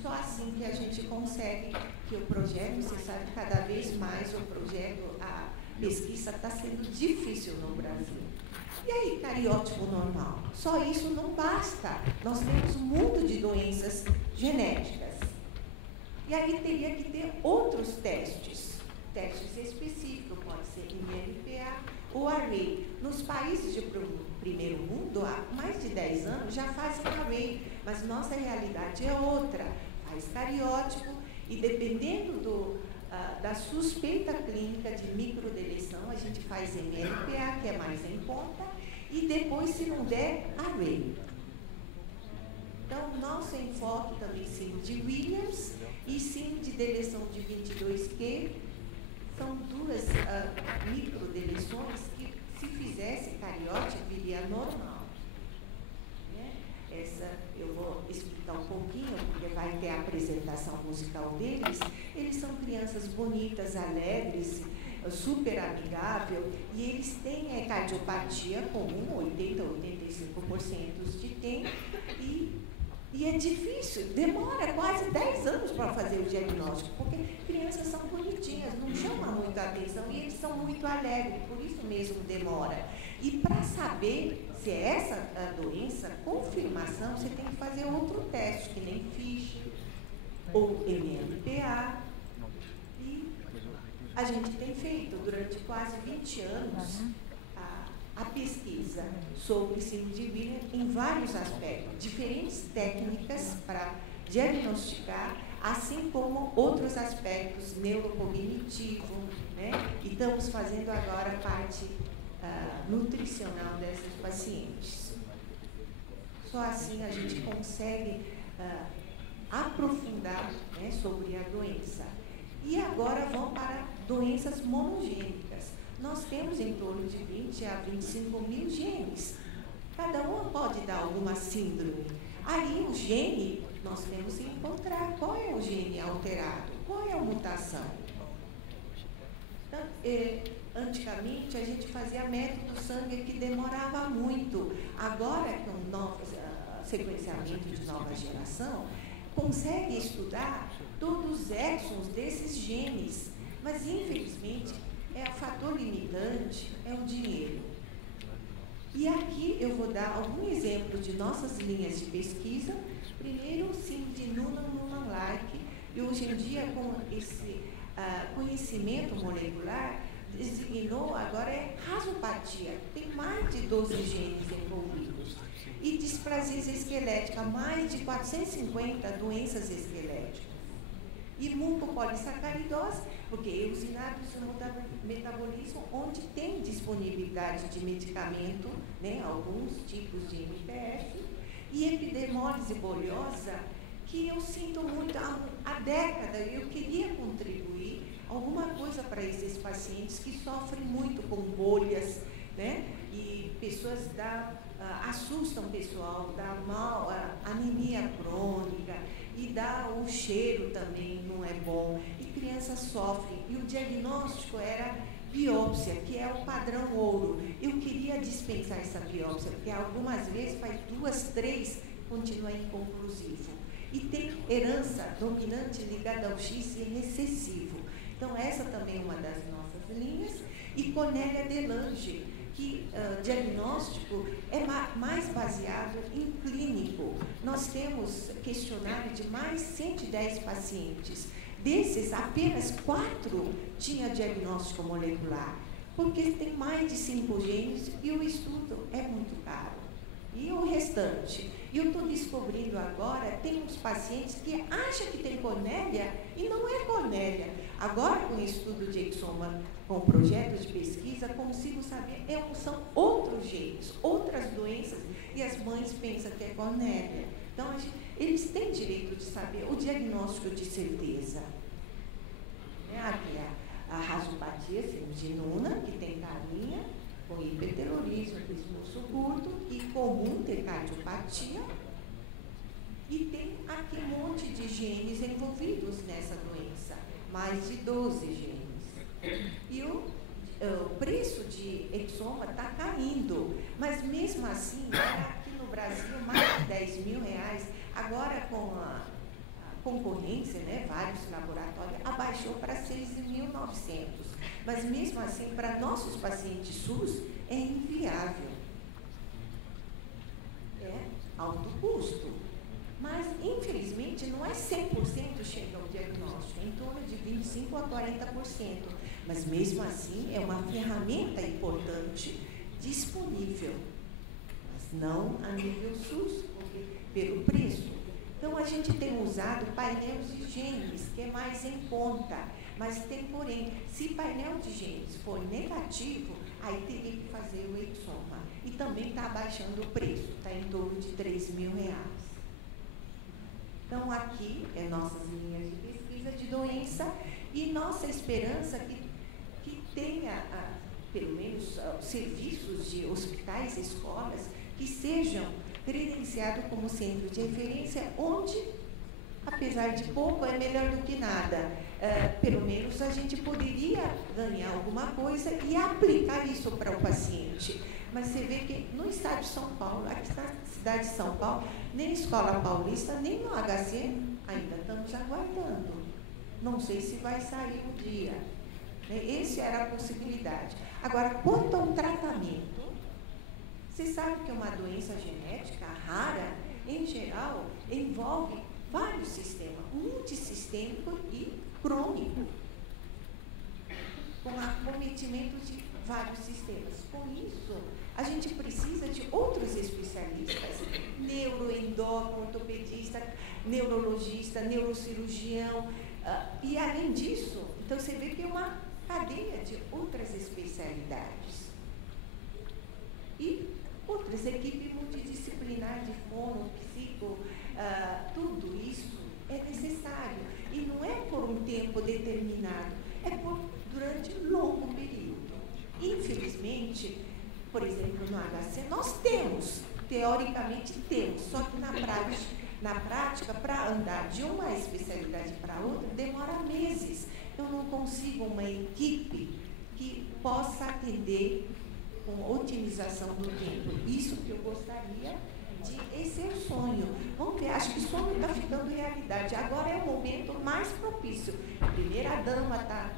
Só assim que a gente consegue que o projeto, você sabe, cada vez mais o projeto, a pesquisa está sendo difícil no Brasil. E aí, cariótipo normal? Só isso não basta. Nós temos um mundo de doenças genéticas. E aí teria que ter outros testes específicos, pode ser IMPA ou Array. Nos países de primeiro mundo, há mais de 10 anos, já fazem Array, mas nossa realidade é outra. Faz cariótipo e, dependendo da suspeita clínica de microdeleção, a gente faz MLPA, que é mais em conta, e depois, se não der, Array. Então, nosso enfoque também sim de Williams e sim de deleção de 22q, são duas microdeleções que, se fizesse cariótipo, viria normal. Né? Essa eu vou explicar um pouquinho, porque vai ter a apresentação musical deles. Eles são crianças bonitas, alegres, super amigável, e eles têm cardiopatia comum, 80, 85% de tempo, e é difícil, demora quase 10 anos para fazer o diagnóstico, porque crianças são bonitinhas, não chamam muita atenção e eles são muito alegres, por isso mesmo demora. E para saber se é essa a doença, confirmação, você tem que fazer outro teste, que nem FISH ou MLPA. E a gente tem feito durante quase 20 anos a pesquisa sobre síndrome de Williams em vários aspectos, diferentes técnicas para diagnosticar, assim como outros aspectos neurocognitivo, né? E estamos fazendo agora a parte nutricional dessas pacientes. Só assim a gente consegue aprofundar, né, sobre a doença. E agora vamos para doenças monogênicas. Nós temos em torno de 20 a 25 mil genes. Cada uma pode dar alguma síndrome. Aí o gene, nós temos que encontrar qual é o gene alterado, qual é a mutação. Então, antigamente a gente fazia método sangue que demorava muito. Agora, com o novo sequenciamento de nova geração, consegue estudar todos os exons desses genes. Mas, infelizmente, o fator limitante é o dinheiro. E aqui eu vou dar algum exemplo de nossas linhas de pesquisa. Primeiro, sim, de Noonan-like, e hoje em dia, com esse conhecimento molecular, designou agora rasopatia. Tem mais de 12 genes envolvidos. E displasia esquelética, mais de 450 doenças esqueléticas. E mucopolissacaridose, porque usinados no metabolismo, onde tem disponibilidade de medicamento, né, alguns tipos de MPF, e epidermólise bolhosa, que eu sinto muito, há década eu queria contribuir alguma coisa para esses pacientes que sofrem muito com bolhas, né, e pessoas assustam o pessoal, dá anemia crônica, e dá o cheiro também não é bom, e crianças sofrem. E o diagnóstico era biópsia, que é o padrão ouro. Eu queria dispensar essa biópsia, porque algumas vezes faz 2, 3, continua inconclusivo. E tem herança dominante ligada ao X e recessivo. Então, essa também é uma das nossas linhas. E Cornélia Delange, que diagnóstico é mais baseado em clínico. Nós temos questionário de mais 110 pacientes. Desses, apenas 4 tinha diagnóstico molecular, porque tem mais de 5 genes e o estudo é muito caro. E o restante? E eu estou descobrindo agora, tem uns pacientes que acham que tem Cornélia e não é Cornélia. Agora, com o estudo de exoma, com projetos de pesquisa, consigo saber, são outros genes, outras doenças, e as mães pensam que é Cornélia. Então, eles têm direito de saber o diagnóstico de certeza. Aqui a rasopatia seminuna, que tem carinha, com hiperterorismo, esforço curto, e comum ter cardiopatia. E tem aqui um monte de genes envolvidos nessa doença, mais de 12 genes. E o preço de exoma está caindo, mas mesmo assim, aqui no Brasil, mais de 10 mil reais, agora com a concorrência, né, vários laboratórios, abaixou para 6.900. Mas mesmo assim, para nossos pacientes SUS, é inviável. É alto custo. Mas, infelizmente, não é 100% chega ao diagnóstico, é em torno de 25% a 40%. Mas, mesmo assim, é uma ferramenta importante disponível. Mas não a nível SUS, porque, pelo preço. Então, a gente tem usado painéis de genes, que é mais em conta. Mas tem, porém, se painel de genes for negativo, aí teria que fazer o exoma. E também está abaixando o preço, está em torno de R$3.000. Então, aqui é nossas linhas de pesquisa de doença e nossa esperança que tenha, pelo menos, serviços de hospitais, escolas, que sejam credenciados como centro de referência, onde, apesar de pouco, é melhor do que nada. Pelo menos a gente poderia ganhar alguma coisa e aplicar isso para o paciente. Mas você vê que no estado de São Paulo, aqui na cidade de São Paulo, nem a Escola Paulista, nem no HC, ainda estamos aguardando. Não sei se vai sair um dia. Essa era a possibilidade. Agora, quanto ao tratamento, você sabe que uma doença genética rara, em geral, envolve vários sistemas, multissistêmico e crônico, com acometimento de vários sistemas. Com isso, a gente precisa de outros especialistas, neuroendócrino, ortopedista, neurologista, neurocirurgião, e além disso, então você vê que é uma cadeia de outras especialidades. E outras equipes multidisciplinares de fono, psico, tudo isso é necessário. E não é por um tempo determinado, é durante um longo período. Infelizmente, por exemplo, no HC, nós temos, teoricamente temos, só que na prática, para andar de uma especialidade para outra, demora meses. Eu não consigo uma equipe que possa atender com otimização do tempo. Isso que eu gostaria esse é o sonho. Vamos ver, acho que o sonho está ficando realidade. Agora é o momento mais propício. A primeira-dama está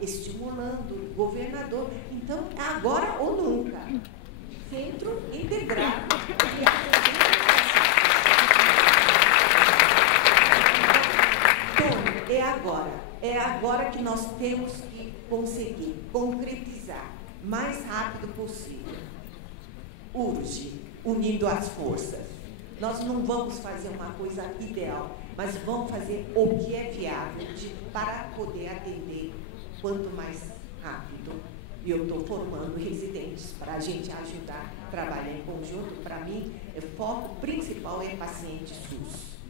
estimulando o governador. Então, agora ou nunca. Centro integrado. Então, é agora. É agora que nós temos que conseguir concretizar o mais rápido possível. Urge. Unindo as forças. Nós não vamos fazer uma coisa ideal, mas vamos fazer o que é viável para poder atender quanto mais rápido. E eu estou formando residentes para a gente ajudar a trabalhar em conjunto. Para mim, o foco principal é paciente SUS.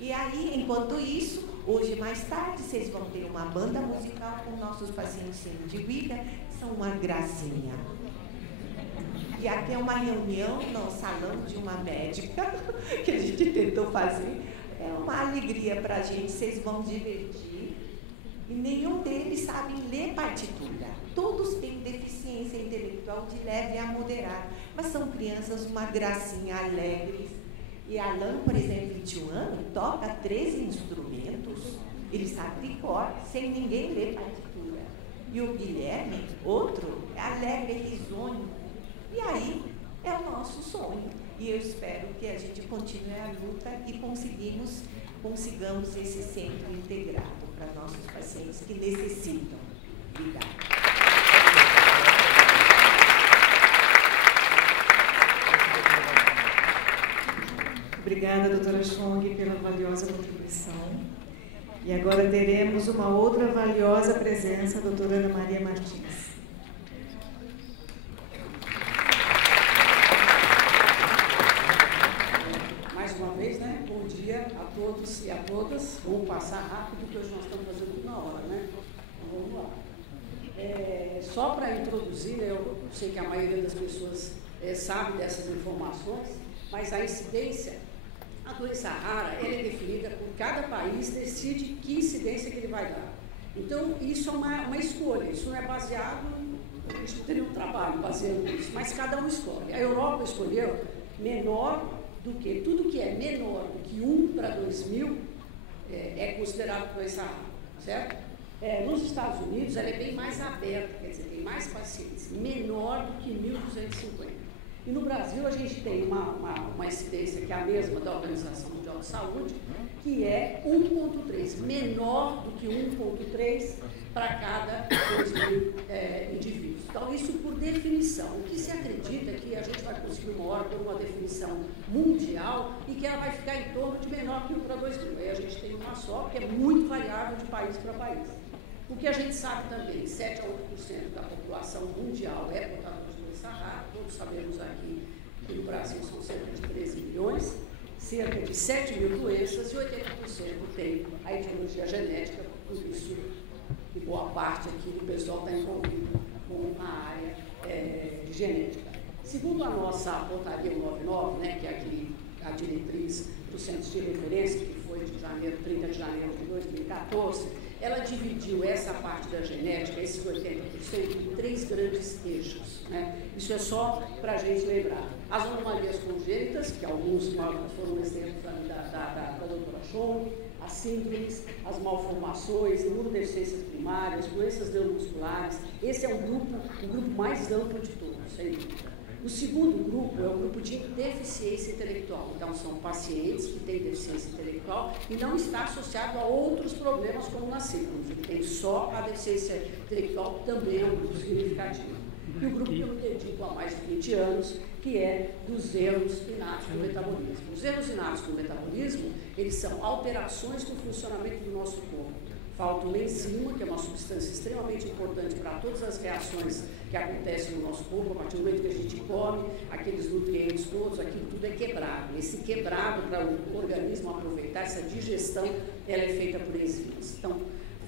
E aí, enquanto isso, hoje mais tarde, vocês vão ter uma banda musical com nossos pacientes de vida. são uma gracinha. E aqui é uma reunião no salão de uma médica que a gente tentou fazer. É uma alegria para a gente, vocês vão divertir. E nenhum deles sabe ler partitura. Todos têm deficiência intelectual de leve a moderada, mas são crianças uma gracinha, alegres. E Alan, por exemplo, de 21 anos, toca 13 instrumentos. Ele sabe de cor, sem ninguém ler partitura. E o Guilherme, outro, é alegre, risonho. E aí é o nosso sonho. E eu espero que a gente continue a luta e consigamos esse centro integrado para nossos pacientes que necessitam. Obrigada. Obrigada, doutora Chong, pela valiosa contribuição. E agora teremos uma outra valiosa presença, a doutora Ana Maria Martins. Bom dia a todos e a todas. Vamos passar rápido, porque hoje nós estamos fazendo tudo na hora, né? Então vamos lá. Só para introduzir, eu sei que a maioria das pessoas sabe dessas informações, mas a incidência, a doença rara, ela é definida por cada país, decide que incidência que ele vai dar. Então, isso é uma escolha, isso não é baseado, a gente não teria um trabalho baseado nisso, mas cada um escolhe. A Europa escolheu menor do que, tudo que é menor do que 1 para 2.000 é considerado doença rara, certo? Nos Estados Unidos, ela é bem mais aberta, quer dizer, tem mais pacientes, menor do que 1.250. E no Brasil, a gente tem uma incidência que é a mesma da Organização Mundial de Saúde, que é 1,3, menor do que 1,3 para cada 2.000 indivíduos. Então, isso por definição. O que se acredita é que a gente vai conseguir uma ordem, uma definição mundial e que ela vai ficar em torno de menor que 1 para 2.000. Aí a gente tem uma só, que é muito variável de país para país. O que a gente sabe também, 7 a 8% da população mundial é portadora de doença rara. Todos sabemos aqui que no Brasil são cerca de 13 milhões, cerca de 7 mil doenças e 80% tem a etiologia genética, por isso e boa parte aqui do pessoal está envolvido com a área de genética. Segundo a nossa portaria 199, né, que é a diretriz do Centro de Referência, que foi de 30 de janeiro de 2014, ela dividiu essa parte da genética, esses 80%, em 3 grandes eixos. Né? Isso é só para a gente lembrar. As anomalias congênitas, que alguns foram exemplos da doutora Chong, as síndromes, as malformações, imunodeficiências primárias, doenças neuromusculares. Esse é o grupo mais amplo de todos, sem dúvida. O segundo grupo é o grupo de deficiência intelectual. Então, são pacientes que têm deficiência intelectual e não está associado a outros problemas como nas síndromes. Ele tem só a deficiência intelectual, que também é um grupo significativo. E o grupo que eu me dedico há mais de 20 anos, que é dos erros inatos do metabolismo. Os erros inatos do metabolismo, eles são alterações no funcionamento do nosso corpo. Falta uma enzima, que é uma substância extremamente importante para todas as reações que acontecem no nosso corpo. A partir do momento que a gente come, aqueles nutrientes todos, aquilo tudo é quebrado. Esse quebrado, para o organismo aproveitar, essa digestão, ela é feita por enzimas. Então,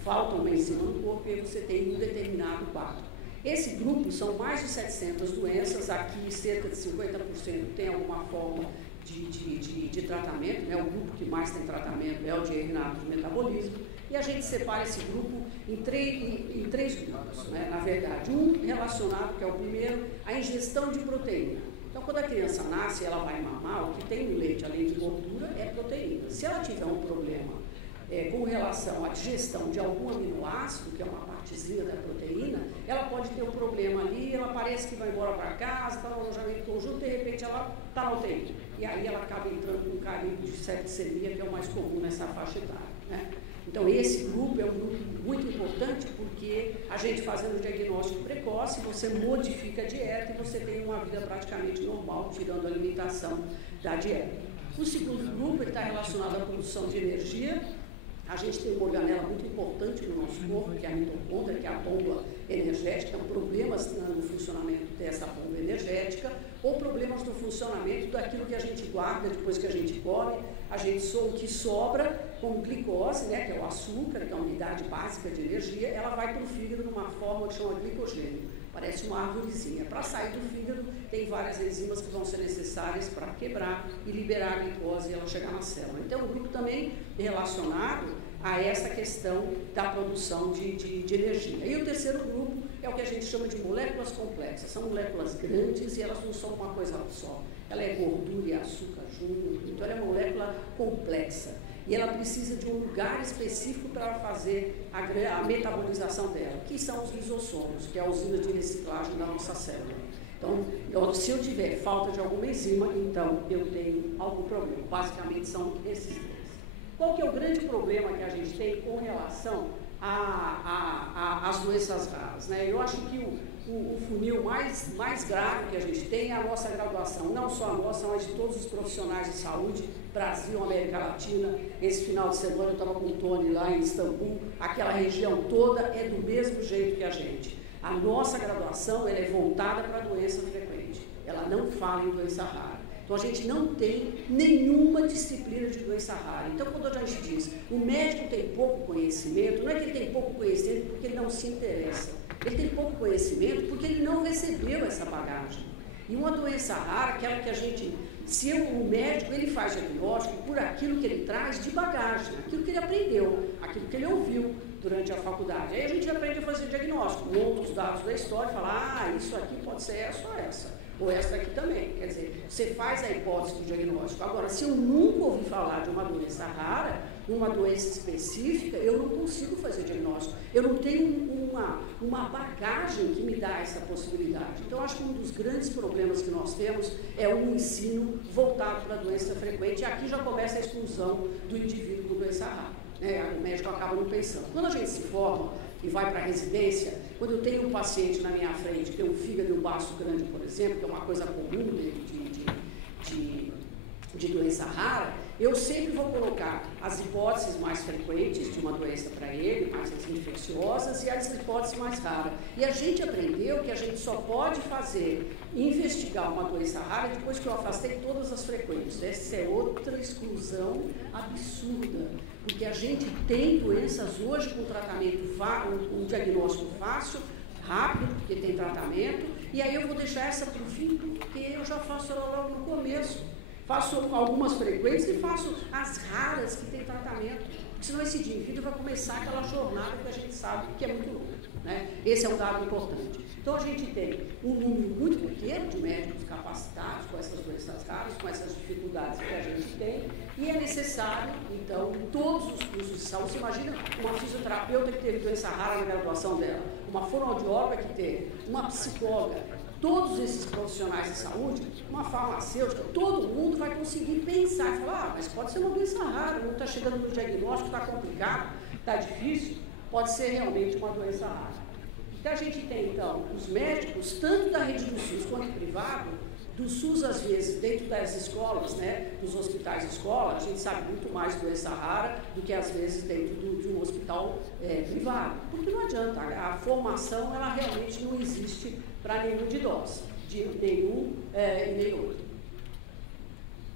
falta uma enzima no corpo e você tem um determinado quadro. Esse grupo são mais de 700 doenças, aqui cerca de 50% tem alguma forma de tratamento, né? O grupo que mais tem tratamento é o de erro inato do metabolismo. E a gente separa esse grupo em três grupos, né? Na verdade. Um relacionado, que é o primeiro, à ingestão de proteína. Então, quando a criança nasce, ela vai mamar, o que tem no leite, além de gordura, é proteína. Se ela tiver um problema com relação à digestão de algum aminoácido, que é uma partezinha da proteína, ela pode ter um problema ali, ela parece que vai embora para casa, está no alojamento conjunto, de repente ela está na UTI. E aí ela acaba entrando com um carinho de septicemia, que é o mais comum nessa faixa etária, né? Então, esse grupo é um grupo muito importante porque a gente fazendo o diagnóstico precoce, você modifica a dieta e você tem uma vida praticamente normal, tirando a limitação da dieta. O segundo grupo está relacionado à produção de energia. A gente tem uma organela muito importante no nosso corpo, que é a mitocôndria, que é a bomba energética, então problemas no funcionamento dessa bomba energética, ou problemas no funcionamento daquilo que a gente guarda depois que a gente come, o que sobra como glicose, né, que é o açúcar, que é a unidade básica de energia, ela vai para o fígado numa forma que chama glicogênio. parece uma árvorezinha. Para sair do fígado, tem várias enzimas que vão ser necessárias para quebrar e liberar a glicose e ela chegar na célula. Então, o grupo também relacionado a essa questão da produção de energia. E o terceiro grupo é o que a gente chama de moléculas complexas. São moléculas grandes e elas não são uma coisa só. Ela é gordura e açúcar junto, então ela é molécula complexa. E ela precisa de um lugar específico para fazer a metabolização dela, que são os lisossomos, que é a usina de reciclagem da nossa célula. Então, se eu tiver falta de alguma enzima, então eu tenho algum problema. Basicamente são esses três. Qual que é o grande problema que a gente tem com relação às doenças raras, né? Eu acho que o funil mais grave que a gente tem é a nossa graduação, não só a nossa, mas de todos os profissionais de saúde, Brasil, América Latina. Esse final de semana eu estava com o Tony lá em Istambul, aquela região toda é do mesmo jeito que a gente. A nossa graduação ela é voltada para a doença frequente, ela não fala em doença rara. Então, a gente não tem nenhuma disciplina de doença rara. Então, quando a gente diz o médico tem pouco conhecimento, não é que ele tem pouco conhecimento porque ele não se interessa. Ele tem pouco conhecimento porque ele não recebeu essa bagagem. E uma doença rara, aquela que a gente... Se o médico, ele faz diagnóstico por aquilo que ele traz de bagagem, aquilo que ele aprendeu, aquilo que ele ouviu durante a faculdade. Aí a gente aprende a fazer diagnóstico, monta os dados da história e fala, isso aqui pode ser essa ou essa. Ou essa aqui também, quer dizer, você faz a hipótese do diagnóstico. Agora, se eu nunca ouvi falar de uma doença rara, uma doença específica, eu não consigo fazer diagnóstico. Eu não tenho uma bagagem que me dá essa possibilidade. Então, acho que um dos grandes problemas que nós temos é o ensino voltado para a doença frequente, e aqui já começa a exclusão do indivíduo com doença rara. O médico acaba não pensando. Quando a gente se forma e vai para a residência, quando eu tenho um paciente na minha frente que tem um fígado e um baço grande, por exemplo, que é uma coisa comum de doença rara, eu sempre vou colocar as hipóteses mais frequentes de uma doença para ele, mais infecciosas, e as hipóteses mais raras. E a gente aprendeu que a gente só pode investigar uma doença rara depois que eu afastei todas as frequentes. Essa é outra exclusão absurda, porque a gente tem doenças hoje com tratamento, um diagnóstico fácil, rápido, porque tem tratamento, e aí eu vou deixar essa para o fim, porque eu já faço ela logo no começo. Faço algumas frequentes e faço as raras que tem tratamento, porque senão esse indivíduo vai começar aquela jornada que a gente sabe que é muito longa, né? Esse é um dado importante. Então, a gente tem um número muito pequeno de médicos capacitados com essas doenças raras, com essas dificuldades que a gente tem, e é necessário, então, todos os cursos de saúde. Você imagina uma fisioterapeuta que teve doença rara na graduação dela, uma fonoaudióloga que teve, uma psicóloga, todos esses profissionais de saúde, uma farmacêutica, todo mundo vai conseguir pensar e falar, mas pode ser uma doença rara, não está chegando no diagnóstico, está complicado, está difícil, pode ser realmente uma doença rara. Então, a gente tem, então, os médicos, tanto da rede do SUS quanto privado, do SUS, às vezes, dentro das escolas, né, dos hospitais de escola, a gente sabe muito mais de doença rara do que, às vezes, dentro de um hospital privado. Porque não adianta, a formação, ela realmente não existe para nenhum de nós, de nenhum e nem outro.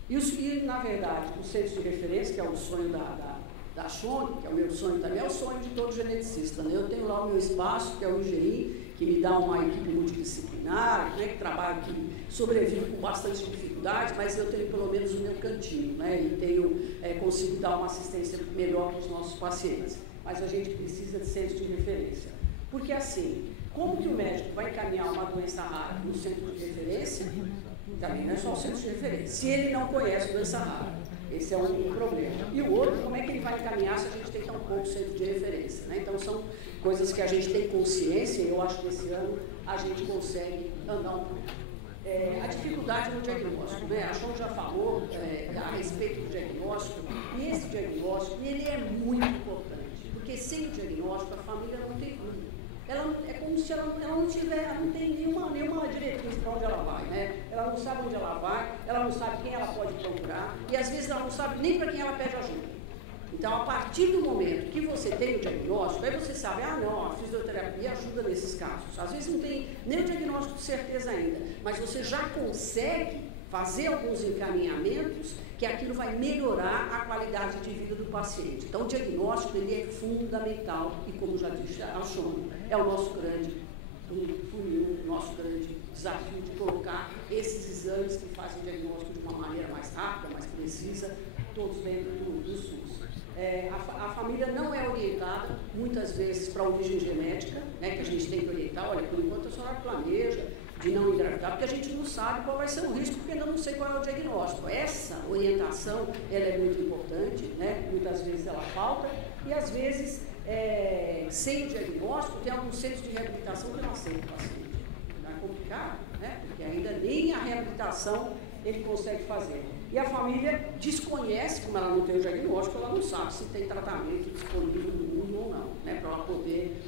E, na verdade, o centro de referência, que é o sonho da Chong, que é o meu sonho também, é o sonho de todo geneticista, né? Eu tenho lá o meu espaço, que é o IGI, que me dá uma equipe multidisciplinar, né, que trabalha, que sobrevive com bastante dificuldade, mas eu tenho pelo menos o meu cantinho, né, e consigo dar uma assistência melhor para os nossos pacientes. Mas a gente precisa de centro de referência. Porque assim, como que o médico vai encaminhar uma doença rara no centro de referência? Também não é só o centro de referência. Se ele não conhece doença rara, esse é um problema. E o outro, como é que ele vai encaminhar se a gente tem tão pouco centro de referência, né? Então, são coisas que a gente tem consciência, e eu acho que esse ano a gente consegue andar um pouco. A dificuldade no diagnóstico, né? A Chong já falou a respeito do diagnóstico, e esse diagnóstico, ele é muito importante, porque sem o diagnóstico, a família não tem rumo. É como se ela não tem nenhuma diretriz para onde ela vai, né? Ela não sabe onde ela vai, ela não sabe quem ela pode procurar, e às vezes ela não sabe nem para quem ela pede ajuda. Então, a partir do momento que você tem o diagnóstico, aí você sabe, a fisioterapia ajuda nesses casos. Às vezes não tem nem o diagnóstico de certeza ainda, mas você já consegue fazer alguns encaminhamentos que aquilo vai melhorar a qualidade de vida do paciente. Então, o diagnóstico ele é fundamental e, como já disse a Chong, é o nosso grande o nosso grande desafio de colocar esses exames que fazem o diagnóstico de uma maneira mais rápida, mais precisa, todos dentro do SUS. A família não é orientada, muitas vezes, para a origem genética, né, que a gente tem que orientar. Olha, por enquanto a senhora planeja de não engravidar, porque a gente não sabe qual vai ser o risco, porque ainda não sei qual é o diagnóstico. Essa orientação, ela é muito importante, né? Muitas vezes ela falta, e às vezes, sem o diagnóstico, tem alguns centros de reabilitação que não aceitam o paciente. É complicado, né? Porque ainda nem a reabilitação ele consegue fazer. E a família desconhece, como ela não tem o diagnóstico, ela não sabe se tem tratamento disponível no mundo ou não, né? Para ela poder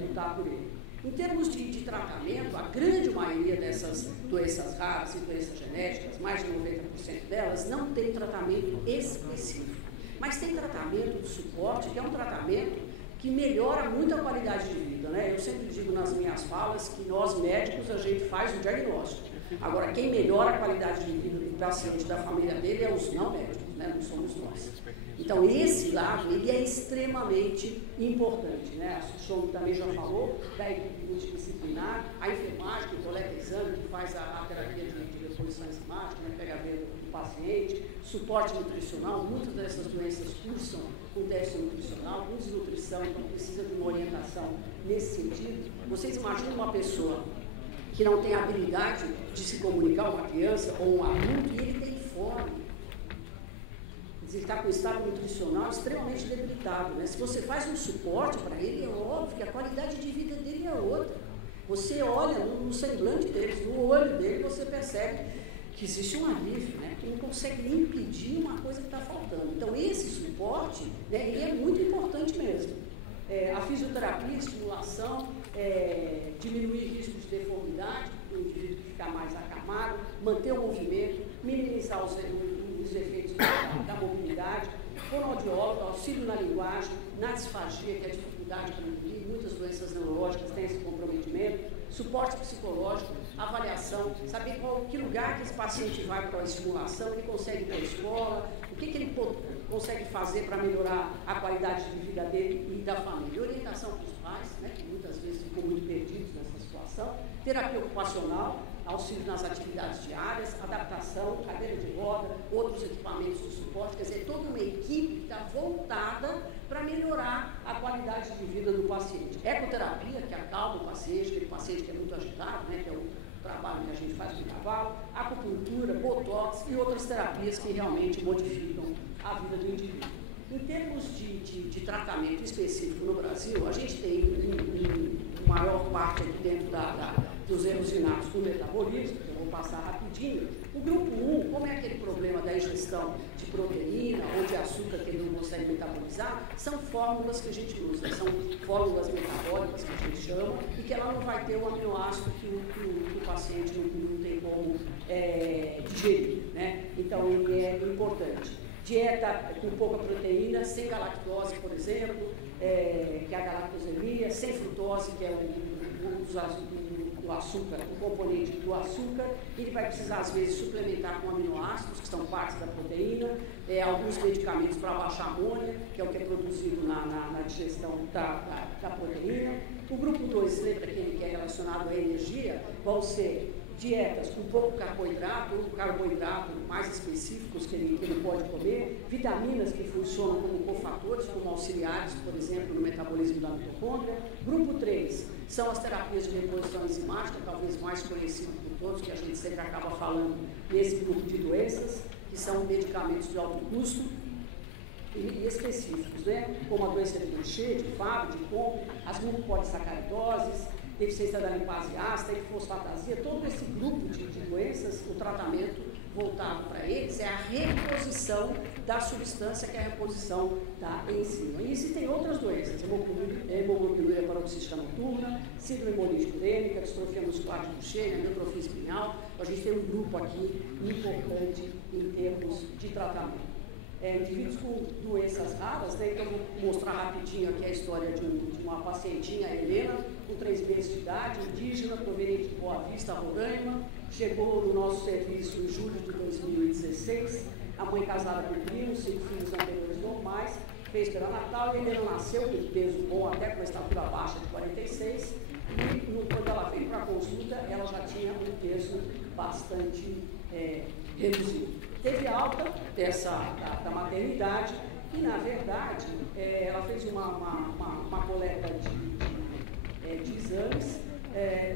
lutar por ele. Em termos de tratamento, a grande maioria dessas doenças raras e doenças genéticas, mais de 90% delas, não tem tratamento específico. Mas tem tratamento de suporte, que é um tratamento que melhora muito a qualidade de vida, né? Eu sempre digo nas minhas falas que nós médicos, a gente faz o diagnóstico. Agora, quem melhora a qualidade de vida do paciente, da família dele, é os não médicos, né? Não somos nós. Então, esse lado, ele é extremamente importante, né? A Suchong também já falou da equipe multidisciplinar, a enfermagem que coleta exame, que faz a terapia de reposição enzimática, né? Pega a veia do paciente, suporte nutricional, muitas dessas doenças cursam com teste nutricional, com desnutrição, então precisa de uma orientação nesse sentido. Vocês imaginam uma pessoa que não tem habilidade de se comunicar, uma criança ou um adulto, e ele tem fome. Ele está com um estado nutricional extremamente debilitado, né? Se você faz um suporte para ele, é óbvio que a qualidade de vida dele é outra. Você olha no semblante deles, no olho dele, você percebe que existe um alívio, né? Que não consegue nem impedir uma coisa que está faltando. Então, esse suporte, né, ele é muito importante mesmo. A fisioterapia, a estimulação, diminuir risco de deformidade, o indivíduo ficar mais acamado, manter o movimento, minimizar os efeitos da mobilidade, fonoaudiólogo, auxílio na linguagem, na disfagia, que é a dificuldade para engolir, muitas doenças neurológicas têm esse comprometimento, suporte psicológico, avaliação, saber que lugar que esse paciente vai para a estimulação, ele consegue ir para a escola, o que ele consegue fazer para melhorar a qualidade de vida dele e da família. Orientação para os pais, né, que muitas vezes ficam muito perdidos nessa situação, terapia ocupacional, auxílio nas atividades diárias, adaptação, cadeira de roda, outros equipamentos de suporte, quer dizer, toda uma equipe que está voltada para melhorar a qualidade de vida do paciente. Ecoterapia, que acalma o paciente, aquele paciente que é muito agitado, né, que é o trabalho que a gente faz com o cavalo, acupuntura, botox e outras terapias que realmente modificam a vida do indivíduo. Em termos de tratamento específico no Brasil, a gente tem maior parte aqui dentro dos erosionados do metabolismo, que eu vou passar rapidinho. O grupo 1, como é aquele problema da ingestão de proteína ou de açúcar que ele não consegue metabolizar, são fórmulas que a gente usa, são fórmulas metabólicas que a gente chama, e que ela não vai ter o aminoácido que o paciente não tem como digerir, né? Então, ele é importante. Dieta com pouca proteína, sem galactose, por exemplo, que é a galactosemia, sem frutose, que é o açúcar, o componente do açúcar. Ele vai precisar, às vezes, suplementar com aminoácidos, que são partes da proteína, alguns medicamentos para baixar a amônia, que é o que é produzido na digestão da proteína. O grupo 2, lembra aquele que é relacionado à energia, vão ser dietas com pouco carboidrato, ou carboidrato mais específicos que ele pode comer, vitaminas que funcionam como cofatores, como auxiliares, por exemplo, no metabolismo da mitocôndria. Grupo 3 são as terapias de reposição enzimática, talvez mais conhecido por todos, que a gente sempre acaba falando nesse grupo de doenças, que são medicamentos de alto custo e específicos, né? Como a doença de Gaucher, de Fabry, de Pompe, as mucopolissacaridoses, deficiência da lipase ácida, fosfatasia, todo esse grupo de doenças, o tratamento voltado para eles é a reposição da substância, que é a reposição da enzima. E existem outras doenças, hemoglobinuria paroxística noturna, síndrome hemolítica urêmica, distrofia muscular de Duchenne, neutrofia espinhal. A gente tem um grupo aqui importante em termos de tratamento. Indivíduos com doenças raras, né? Então, eu vou mostrar rapidinho aqui a história de uma pacientinha, a Helena, com 3 meses de idade, indígena, proveniente de Boa Vista, Roraima, chegou no nosso serviço em julho de 2016, a mãe casada com primo, 5 filhos anteriores normais, fez pré-natal e ele nasceu com peso bom, até com a estatura baixa de 46, e quando ela veio para a consulta, ela já tinha um peso bastante reduzido. Teve alta da maternidade e, na verdade, ela fez uma coleta de exames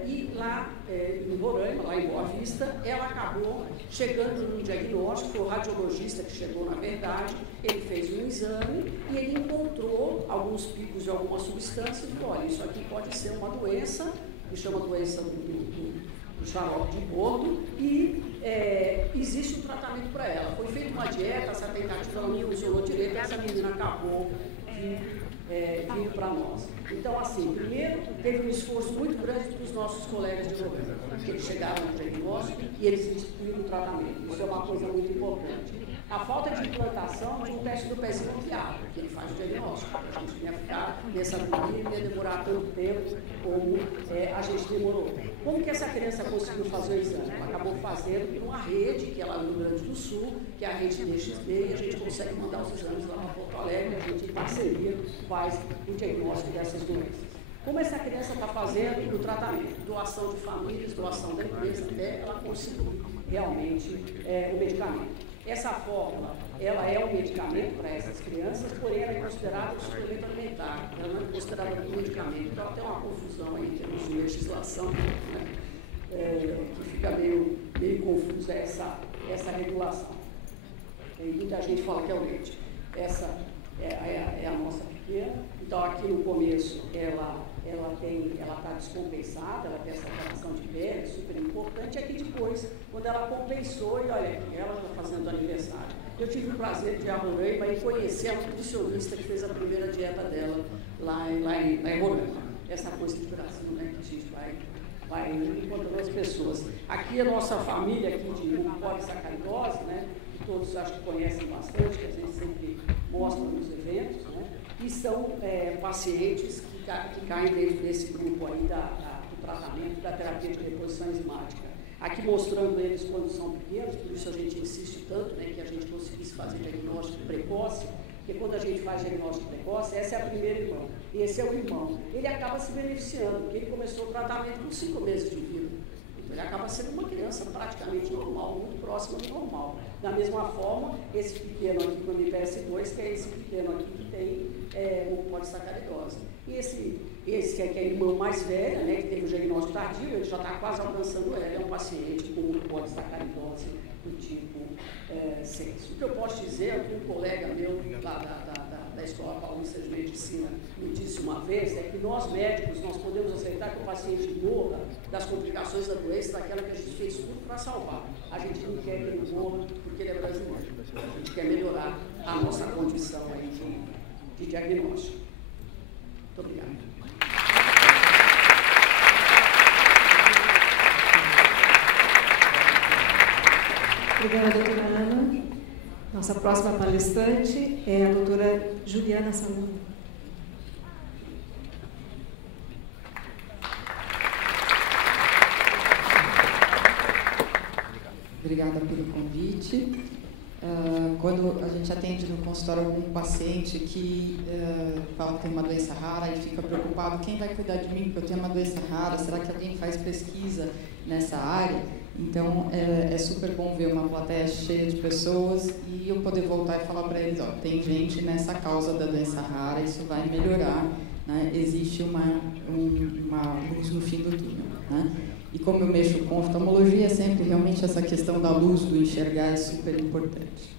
e lá em Roraima, lá em Boa Vista, ela acabou chegando num diagnóstico, o radiologista que chegou, na verdade, ele fez um exame e ele encontrou alguns picos de algumas substâncias e falou, olha, isso aqui pode ser uma doença, que chama doença do xarope de bordo, e existe um tratamento para ela. Foi feita uma dieta, essa tentativa não funcionou direito, essa menina acabou vindo para nós. Então, assim, primeiro, teve um esforço muito grande dos nossos colegas de governo, que eles chegaram no diagnóstico e eles instituíram o tratamento. Isso é uma coisa muito importante. A falta de implantação de um teste do pezinho confiável, que ele faz o diagnóstico. A gente ia ficar nessa agonia, não ia demorar tanto tempo como a gente demorou. Como que essa criança conseguiu fazer o exame? Ela acabou fazendo numa rede, que é lá no Rio Grande do Sul, que é a rede DXD, e a gente consegue mandar os exames lá para Porto Alegre, a gente, em parceria, faz o diagnóstico dessas doenças. Como essa criança está fazendo o tratamento? Doação de famílias, doação da empresa, até ela conseguir realmente o medicamento. Essa fórmula, ela é um medicamento para essas crianças, porém ela é considerada um suplemento alimentar, ela não é considerada um medicamento. Então tem uma confusão aí em termos de legislação, né? Que fica meio confusa essa regulação. E muita gente fala que é o leite. Essa é a nossa pequena. Então aqui no começo ela está descompensada, ela tem essa alteração de pele, super importante. E aqui depois, quando ela compensou, e olha, ela está fazendo aniversário. Eu tive o prazer de ir a Roraima e conhecer a nutricionista que fez a primeira dieta dela lá em Roraima. Essa coisa do Brasil, né, que a gente vai encontrando as pessoas. Aqui a nossa família aqui de polisacaridose, né, que todos acho que conhecem bastante, que a gente sempre mostra nos eventos, né, e são pacientes que caem dentro desse grupo aí do tratamento da terapia de reposição enzimática. Aqui mostrando eles quando são pequenos, por isso a gente insiste tanto, né, que a gente conseguisse fazer diagnóstico precoce, porque quando a gente faz diagnóstico precoce, essa é a primeira irmã, e esse é o irmão. Ele acaba se beneficiando, porque ele começou o tratamento com 5 meses de vida. Então ele acaba sendo uma criança praticamente normal, muito próxima do normal. Da mesma forma, esse pequeno aqui com MPS2, que é esse pequeno aqui que tem mucopolissacaridose. E esse que é a irmã mais velha, né, que teve o diagnóstico tardio, ele já está quase alcançando ela, é um paciente com mucopolissacaridose do tipo 6. O que eu posso dizer é que um colega meu lá da Escola Paulista de Medicina me disse uma vez, é que nós médicos, nós podemos aceitar que o paciente morra das complicações da doença, daquela que a gente fez tudo para salvar. A gente não quer que ele morra porque ele é brasileiro. A gente quer melhorar a nossa condição aí de diagnóstico. Muito obrigada. Obrigada, doutora Ana. Nossa próxima palestrante é a doutora Juliana Salomão. Obrigada pelo convite. Quando a gente atende no consultório algum paciente que fala que tem uma doença rara e fica preocupado, quem vai cuidar de mim porque eu tenho uma doença rara, será que alguém faz pesquisa nessa área? Então, é super bom ver uma plateia cheia de pessoas e eu poder voltar e falar para eles, ó, tem gente nessa causa da doença rara, isso vai melhorar, né? Existe uma luz no fim do túnel, né? E como eu mexo com oftalmologia, sempre realmente essa questão da luz, do enxergar é super importante.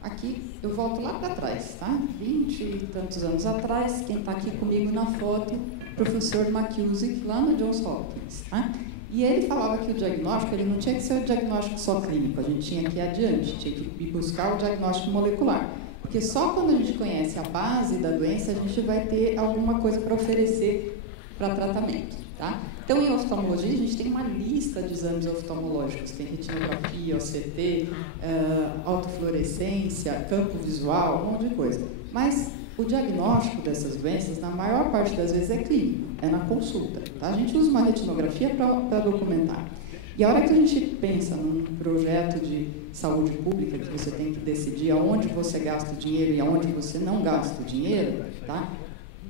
Aqui, eu volto lá para trás, tá? 20 e tantos anos atrás, quem está aqui comigo na foto, professor McKusick, lá no Johns Hopkins, tá? E ele falava que o diagnóstico, ele não tinha que ser o diagnóstico só clínico, a gente tinha que ir adiante, tinha que ir buscar o diagnóstico molecular. Porque só quando a gente conhece a base da doença, a gente vai ter alguma coisa para oferecer para tratamento, tá? Então, em oftalmologia, a gente tem uma lista de exames oftalmológicos. Tem retinografia, OCT, autofluorescência, campo visual, um monte de coisa. Mas o diagnóstico dessas doenças, na maior parte das vezes, é clínico, é na consulta, tá? A gente usa uma retinografia para documentar. E a hora que a gente pensa num projeto de saúde pública, que você tem que decidir aonde você gasta o dinheiro e aonde você não gasta o dinheiro, tá?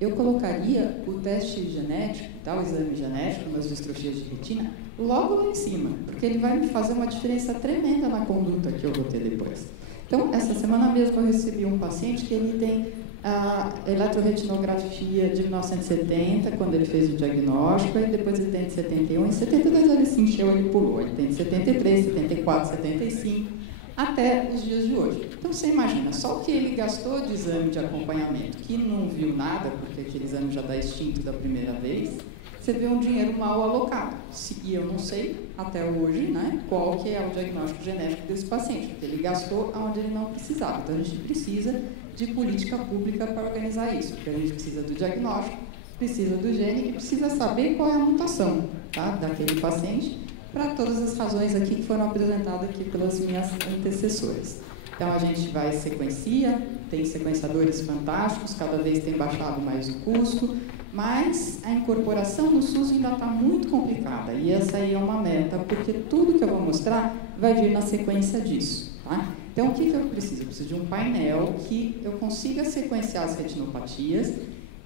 Eu colocaria o teste genético, tá? O exame genético nas distrofias de retina, logo lá em cima, porque ele vai me fazer uma diferença tremenda na conduta que eu vou ter depois. Então, essa semana mesmo eu recebi um paciente que ele tem a eletroretinografia de 1970, quando ele fez o diagnóstico, e depois ele tem de 71, em 72 ele se encheu, ele pulou, ele tem de 73, 74, 75, até os dias de hoje. Então, você imagina, só o que ele gastou de exame de acompanhamento, que não viu nada, porque aquele exame já dá extinto da primeira vez, você vê um dinheiro mal alocado. E eu não sei, até hoje, né, qual que é o diagnóstico genético desse paciente, porque ele gastou onde ele não precisava. Então, a gente precisa de política pública para organizar isso, porque a gente precisa do diagnóstico, precisa do gene e precisa saber qual é a mutação, tá, daquele paciente, para todas as razões aqui que foram apresentadas aqui pelas minhas antecessoras. Então, a gente vai sequencia, tem sequenciadores fantásticos, cada vez tem baixado mais o custo, mas a incorporação no SUS ainda está muito complicada, e essa aí é uma meta, porque tudo que eu vou mostrar vai vir na sequência disso, tá? Então, o que eu preciso? Eu preciso de um painel que eu consiga sequenciar as retinopatias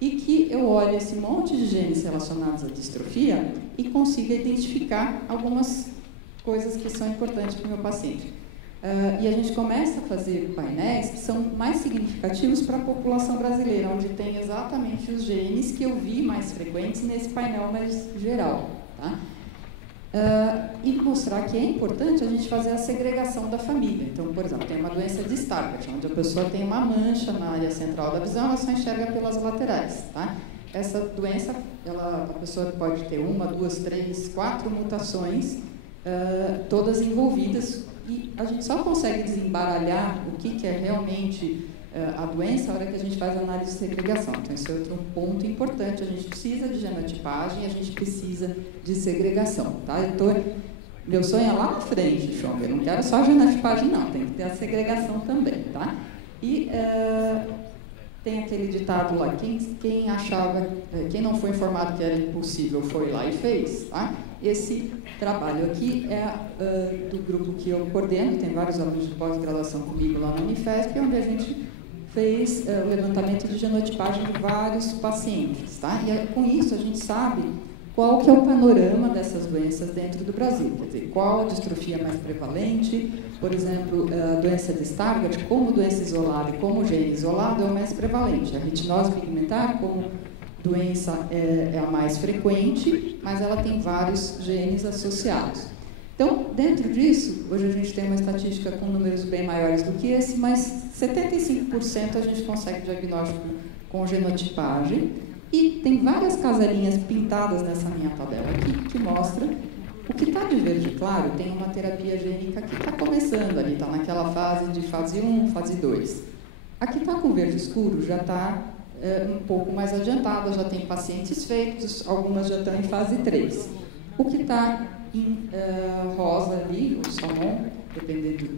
e que eu olhe esse monte de genes relacionados à distrofia e consiga identificar algumas coisas que são importantes para o meu paciente. E a gente começa a fazer painéis que são mais significativos para a população brasileira, onde tem exatamente os genes que eu vi mais frequentes nesse painel mais geral, tá? E mostrar que é importante a gente fazer a segregação da família. Então, por exemplo, tem uma doença de Stargardt, onde a pessoa tem uma mancha na área central da visão, ela só enxerga pelas laterais, tá? Essa doença, a pessoa pode ter 1, 2, 3, 4 mutações, todas envolvidas, e a gente só consegue desembaralhar o que é realmente a doença na hora que a gente faz a análise de segregação. Então, esse é outro ponto importante. A gente precisa de genotipagem e a gente precisa de segregação, tá? Meu sonho é lá na frente, Chong. Eu não quero só a genotipagem, não. Tem que ter a segregação também, tá? E tem aquele ditado lá, quem achava, quem não foi informado que era impossível foi lá e fez, tá? Esse trabalho aqui é do grupo que eu coordeno, tem vários alunos de pós-graduação comigo lá na Unifesp, onde a gente fez o levantamento de genotipagem de vários pacientes, tá? E com isso a gente sabe qual que é o panorama dessas doenças dentro do Brasil, quer dizer, qual a distrofia mais prevalente, por exemplo, a doença de Stargardt, como doença isolada e como gene isolado é o mais prevalente. A retinose pigmentar, como doença é a mais frequente, mas ela tem vários genes associados. Então, dentro disso, hoje a gente tem uma estatística com números bem maiores do que esse, mas 75% a gente consegue diagnóstico com genotipagem, e tem várias caselinhas pintadas nessa minha tabela aqui, que mostra o que está de verde claro, tem uma terapia gênica que está começando ali, está naquela fase de fase 1, fase 2. A que está com verde escuro já está um pouco mais adiantada, já tem pacientes feitos, algumas já estão em fase 3. O que está em rosa ali, o salmão, dependendo,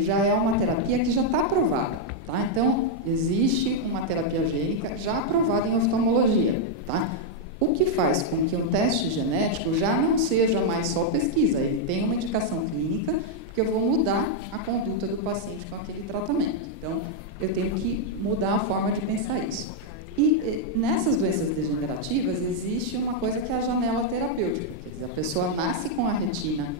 já é uma terapia que já está aprovada. Tá? Então, existe uma terapia gênica já aprovada em oftalmologia. Tá? O que faz com que um teste genético já não seja mais só pesquisa, ele tem uma indicação clínica, porque eu vou mudar a conduta do paciente com aquele tratamento. Então, eu tenho que mudar a forma de pensar isso. E nessas doenças degenerativas existe uma coisa que é a janela terapêutica, quer dizer, a pessoa nasce com a retina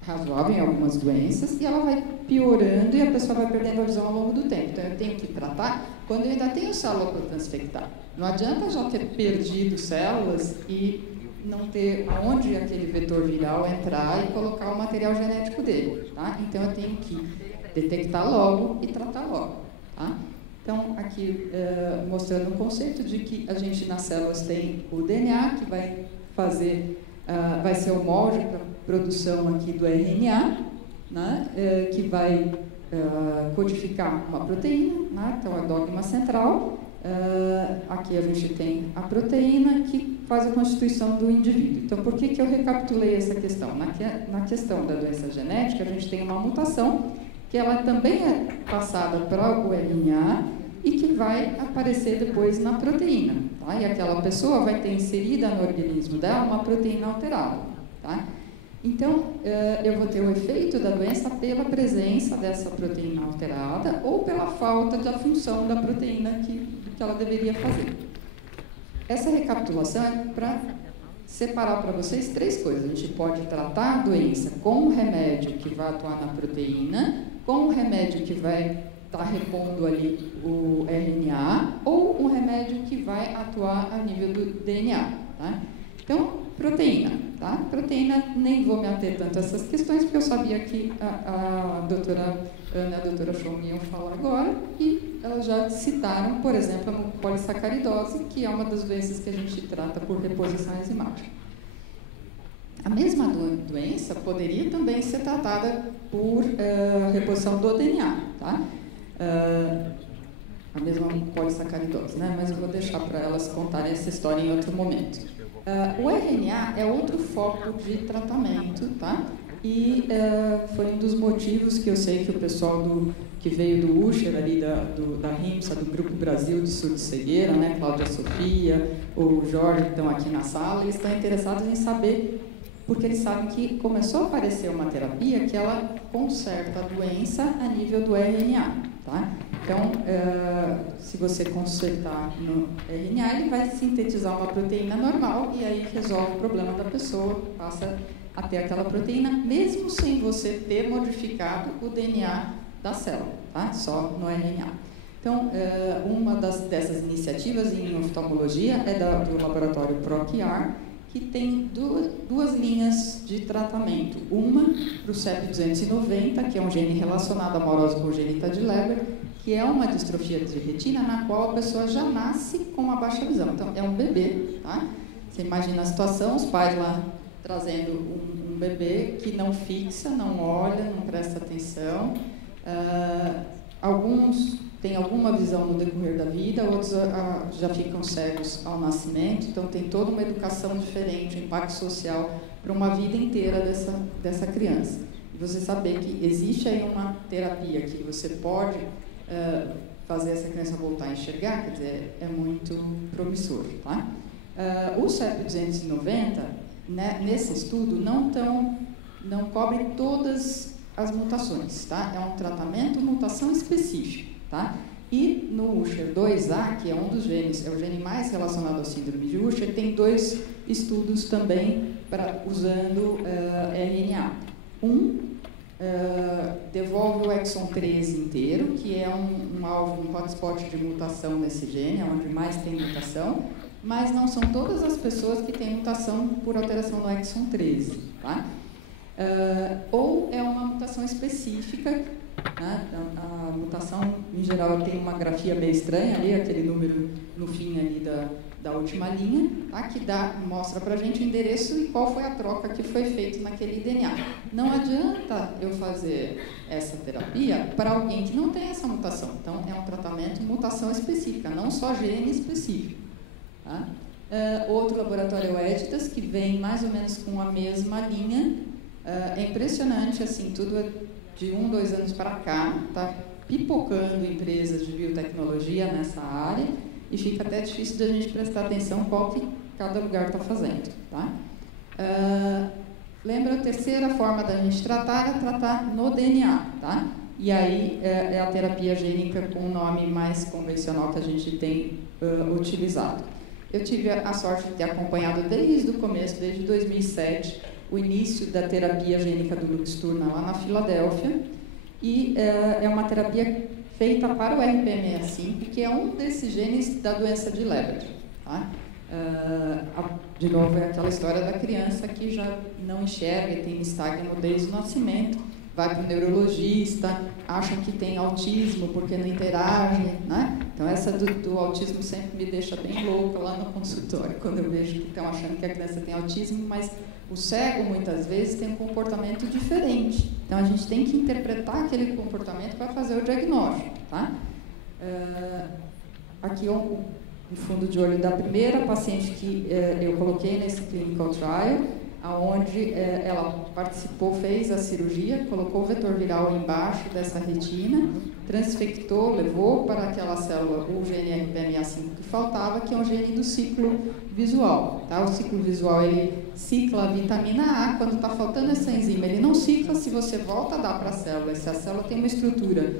razoável em algumas doenças e ela vai piorando e a pessoa vai perdendo a visão ao longo do tempo. Então, eu tenho que tratar quando eu ainda tenho célula para transfectar. Não adianta já ter perdido células e não ter onde aquele vetor viral entrar e colocar o material genético dele. Tá? Então, eu tenho que detectar logo e tratar logo. Tá? Então, aqui mostrando um conceito de que a gente nas células tem o DNA, que vai fazer, vai ser o molde para a produção aqui do RNA, né, que vai codificar uma proteína, né, então é o dogma central. Aqui a gente tem a proteína que faz a constituição do indivíduo. Então, por que eu recapitulei essa questão? Na questão da doença genética, a gente tem uma mutação que ela também é passada para o RNA, e que vai aparecer depois na proteína. Tá? E aquela pessoa vai ter inserida no organismo dela uma proteína alterada. Tá? Então, eu vou ter o efeito da doença pela presença dessa proteína alterada ou pela falta da função da proteína que ela deveria fazer. Essa recapitulação é para separar para vocês 3 coisas. A gente pode tratar a doença com um remédio que vai atuar na proteína, com um remédio que vai estar repondo ali o RNA, ou um remédio que vai atuar a nível do DNA. Tá? Então, proteína. Tá? Proteína, nem vou me ater tanto a essas questões, porque eu sabia que a doutora Ana e a doutora Chong iam falar agora, e elas já citaram, por exemplo, a polissacaridose, que é uma das doenças que a gente trata por reposição enzimática. A mesma doença poderia também ser tratada por reposição do DNA, tá? A mesma polissacaridose, né? Mas eu vou deixar para elas contarem essa história em outro momento. O RNA é outro foco de tratamento, tá? E foi um dos motivos que eu sei que o pessoal que veio do Usher, ali da RIMSA, do Grupo Brasil de Surdo e Cegueira, né? Cláudia Sofia, o Jorge, que estão aqui na sala, eles estão interessados em saber, porque eles sabem que começou a aparecer uma terapia que ela conserta a doença a nível do RNA, tá? Então, se você consertar no RNA, ele vai sintetizar uma proteína normal e aí resolve o problema da pessoa, passa a ter aquela proteína, mesmo sem você ter modificado o DNA da célula, tá? Só no RNA. Então, uma dessas iniciativas em oftalmologia é do laboratório ProQR, que tem duas linhas de tratamento. Uma para o CEP290, que é um gene relacionado à morose congênita de Leber, que é uma distrofia de retina na qual a pessoa já nasce com uma baixa visão. Então, é um bebê, tá? Você imagina a situação, os pais lá trazendo um bebê que não fixa, não olha, não presta atenção. Alguns têm alguma visão no decorrer da vida, outros já ficam cegos ao nascimento. Então, tem toda uma educação diferente, um impacto social para uma vida inteira dessa criança. E você saber que existe aí uma terapia que você pode fazer essa criança voltar a enxergar, quer dizer, é muito promissor. Tá? O CEP290, né, nesse estudo, não cobre todas as mutações. Tá? É um tratamento mutação específica. Tá? E no Usher 2A, que é um dos genes, é o gene mais relacionado à síndrome de Usher, tem 2 estudos também usando RNA. Devolve o exon 13 inteiro, que é um alvo, um hotspot de mutação nesse gene, onde mais tem mutação, mas não são todas as pessoas que têm mutação por alteração no exon 13. Tá? Ou é uma mutação específica, né? A mutação, em geral, tem uma grafia meio estranha ali, aquele número no fim ali da última linha, tá? Que mostra para a gente o endereço e qual foi a troca que foi feita naquele DNA. Não adianta eu fazer essa terapia para alguém que não tem essa mutação. Então, é um tratamento mutação específica, não só gene específico. Tá? Outro laboratório é o Editas, que vem mais ou menos com a mesma linha. É impressionante, assim, tudo de 1, 2 anos para cá, está pipocando empresas de biotecnologia nessa área e fica até difícil de a gente prestar atenção qual que cada lugar está fazendo. Tá? Lembra, a terceira forma da gente tratar é tratar no DNA. Tá? E aí é a terapia gênica com o nome mais convencional que a gente tem utilizado. Eu tive a sorte de ter acompanhado desde o começo, desde 2007, o início da terapia gênica do Luxturna lá na Filadélfia, e é uma terapia feita para o RPE65, que é um desses genes da doença de Leber. Tá? De novo, é aquela história da criança que já não enxerga e tem nistagmo desde o nascimento, vai para o neurologista, acham que tem autismo porque não interage, né? Então, essa do autismo sempre me deixa bem louca lá no consultório, quando eu vejo que estão achando que a criança tem autismo, mas o cego, muitas vezes, tem um comportamento diferente. Então, a gente tem que interpretar aquele comportamento para fazer o diagnóstico. Tá? Aqui o fundo de olho da primeira paciente que eu coloquei nesse clinical trial. onde ela participou, fez a cirurgia, colocou o vetor viral embaixo dessa retina, transfectou, levou para aquela célula o gene RPMA5 que faltava, que é um gene do ciclo visual. Tá? O ciclo visual, ele cicla a vitamina A, quando está faltando essa enzima, ele não cicla se você volta a dar para a célula. Se a célula tem uma estrutura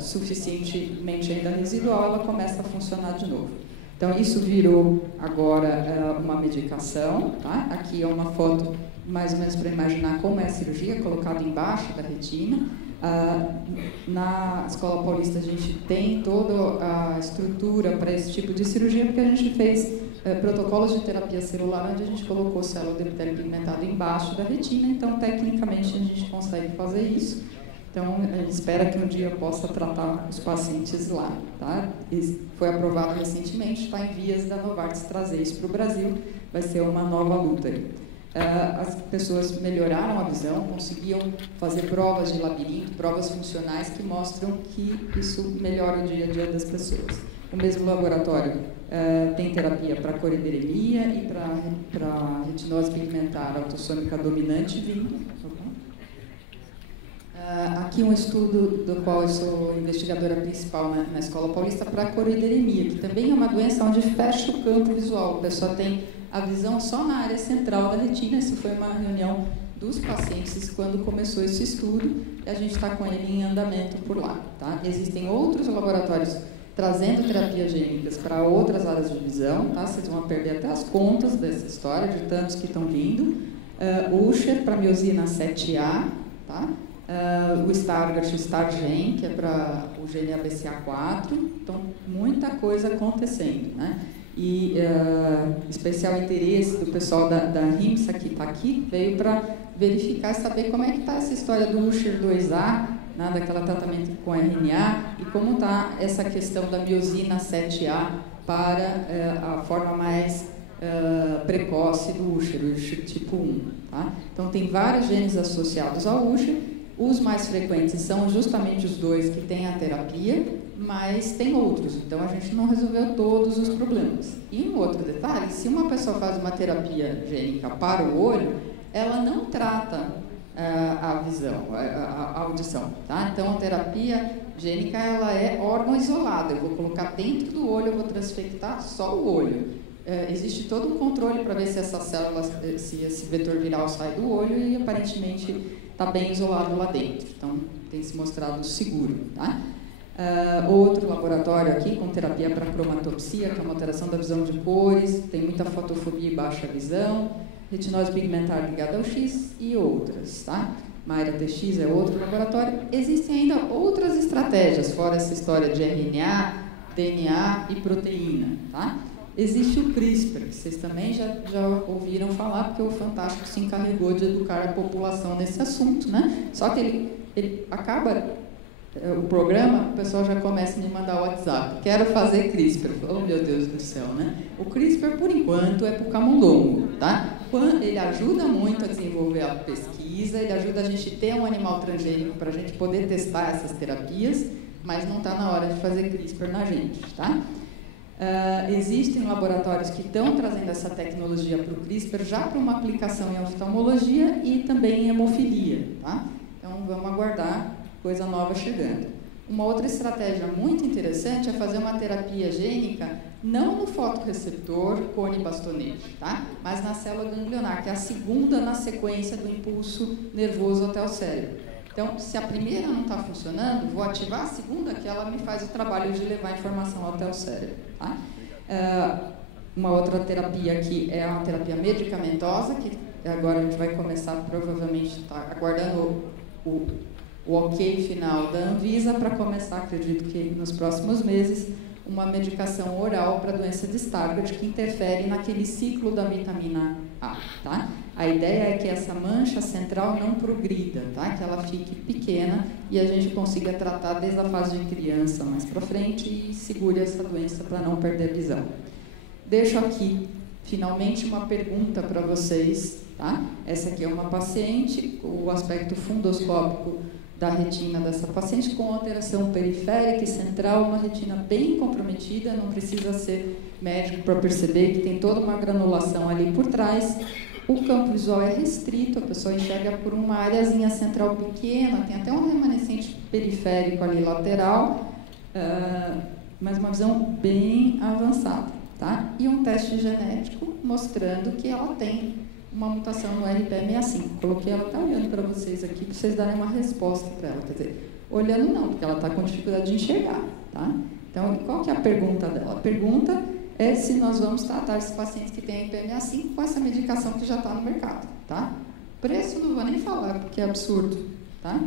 suficientemente ainda residual, ela começa a funcionar de novo. Então, isso virou agora uma medicação. Tá? Aqui é uma foto, mais ou menos, para imaginar como é a cirurgia, colocada embaixo da retina. Na Escola Paulista, a gente tem toda a estrutura para esse tipo de cirurgia, porque a gente fez protocolos de terapia celular, onde a gente colocou célula do epitélio pigmentado embaixo da retina. Então, tecnicamente, a gente consegue fazer isso. Então, a gente espera que um dia possa tratar os pacientes lá. Tá? Foi aprovado recentemente, está em vias da Novartis trazer isso para o Brasil, vai ser uma nova luta. As pessoas melhoraram a visão, conseguiam fazer provas de labirinto, provas funcionais que mostram que isso melhora o dia a dia das pessoas. O mesmo laboratório tem terapia para corideremia e para retinose pigmentar autossômica dominante vindo. Aqui um estudo do qual eu sou investigadora principal na Escola Paulista para corideremia, que também é uma doença onde fecha o campo visual. A pessoa tem a visão só na área central da retina. Isso foi uma reunião dos pacientes quando começou esse estudo e a gente está com ele em andamento por lá. Tá? Existem outros laboratórios trazendo terapias gênicas para outras áreas de visão. Tá? Vocês vão perder até as contas dessa história, de tantos que estão vindo. Usher para miosina 7A, tá? O Stargardt, o Stargen, que é para o gene ABCA4. Então, muita coisa acontecendo, né? E especial interesse do pessoal da RIMSA, que está aqui, veio para verificar e saber como é que está essa história do Usher 2A, né, daquele tratamento com RNA, e como está essa questão da miosina 7A para a forma mais precoce do Usher, o Usher tipo 1. Tá? Então, tem vários genes associados ao Usher. Os mais frequentes são justamente os dois que têm a terapia, mas tem outros, então a gente não resolveu todos os problemas. E um outro detalhe, se uma pessoa faz uma terapia gênica para o olho, ela não trata a visão, a audição. Tá? Então, a terapia gênica, ela é órgão isolado. Eu vou colocar dentro do olho, eu vou transfectar só o olho. Existe todo um controle para ver se essa célula, se esse vetor viral sai do olho e aparentemente está bem isolado lá dentro. Então, tem se mostrado seguro. Tá? Outro laboratório aqui com terapia para cromatopsia, que é uma alteração da visão de cores, tem muita fotofobia e baixa visão, retinose pigmentar ligada ao X e outras. Tá? Mayra TX é outro laboratório. Existem ainda outras estratégias, fora essa história de RNA, DNA e proteína. Tá? Existe o CRISPR, que vocês também já ouviram falar, porque o Fantástico se encarregou de educar a população nesse assunto, né? Só que ele acaba o programa, o pessoal já começa a me mandar o WhatsApp. Quero fazer CRISPR. Oh, meu Deus do céu, né? O CRISPR, por enquanto, é para o camundongo, tá? Ele ajuda muito a desenvolver a pesquisa, ele ajuda a gente ter um animal transgênico para a gente poder testar essas terapias, mas não está na hora de fazer CRISPR na gente, tá? Existem laboratórios que estão trazendo essa tecnologia para o CRISPR já para uma aplicação em oftalmologia e também em hemofilia. Tá? Então, vamos aguardar coisa nova chegando. Uma outra estratégia muito interessante é fazer uma terapia gênica não no fotorreceptor cone bastonete, tá? Mas na célula ganglionar, que é a segunda na sequência do impulso nervoso até o cérebro. Então, se a primeira não está funcionando, vou ativar a segunda, que ela me faz o trabalho de levar a informação até o cérebro. Tá? Uma outra terapia aqui é uma terapia medicamentosa, que agora a gente vai começar, provavelmente, está aguardando o ok final da Anvisa para começar, acredito que nos próximos meses, uma medicação oral para a doença de Stargardt que interfere naquele ciclo da vitamina A. Tá? A ideia é que essa mancha central não progrida, tá? Que ela fique pequena e a gente consiga tratar desde a fase de criança mais para frente e segure essa doença para não perder a visão. Deixo aqui, finalmente, uma pergunta para vocês. Tá? Essa aqui é uma paciente, o aspecto fundoscópico da retina dessa paciente com alteração periférica e central, uma retina bem comprometida, não precisa ser médico para perceber que tem toda uma granulação ali por trás. O campo visual é restrito, a pessoa enxerga por uma areazinha central pequena, tem até um remanescente periférico ali lateral, mas uma visão bem avançada, tá? E um teste genético mostrando que ela tem uma mutação no RPE65. Coloquei ela até olhando para vocês aqui, para vocês darem uma resposta para ela. Quer dizer, olhando não, porque ela está com dificuldade de enxergar, tá? Então, qual que é a pergunta dela? A pergunta é se nós vamos tratar esses pacientes que têm RPE65 com essa medicação que já está no mercado, tá? Preço não vou nem falar, porque é absurdo, tá?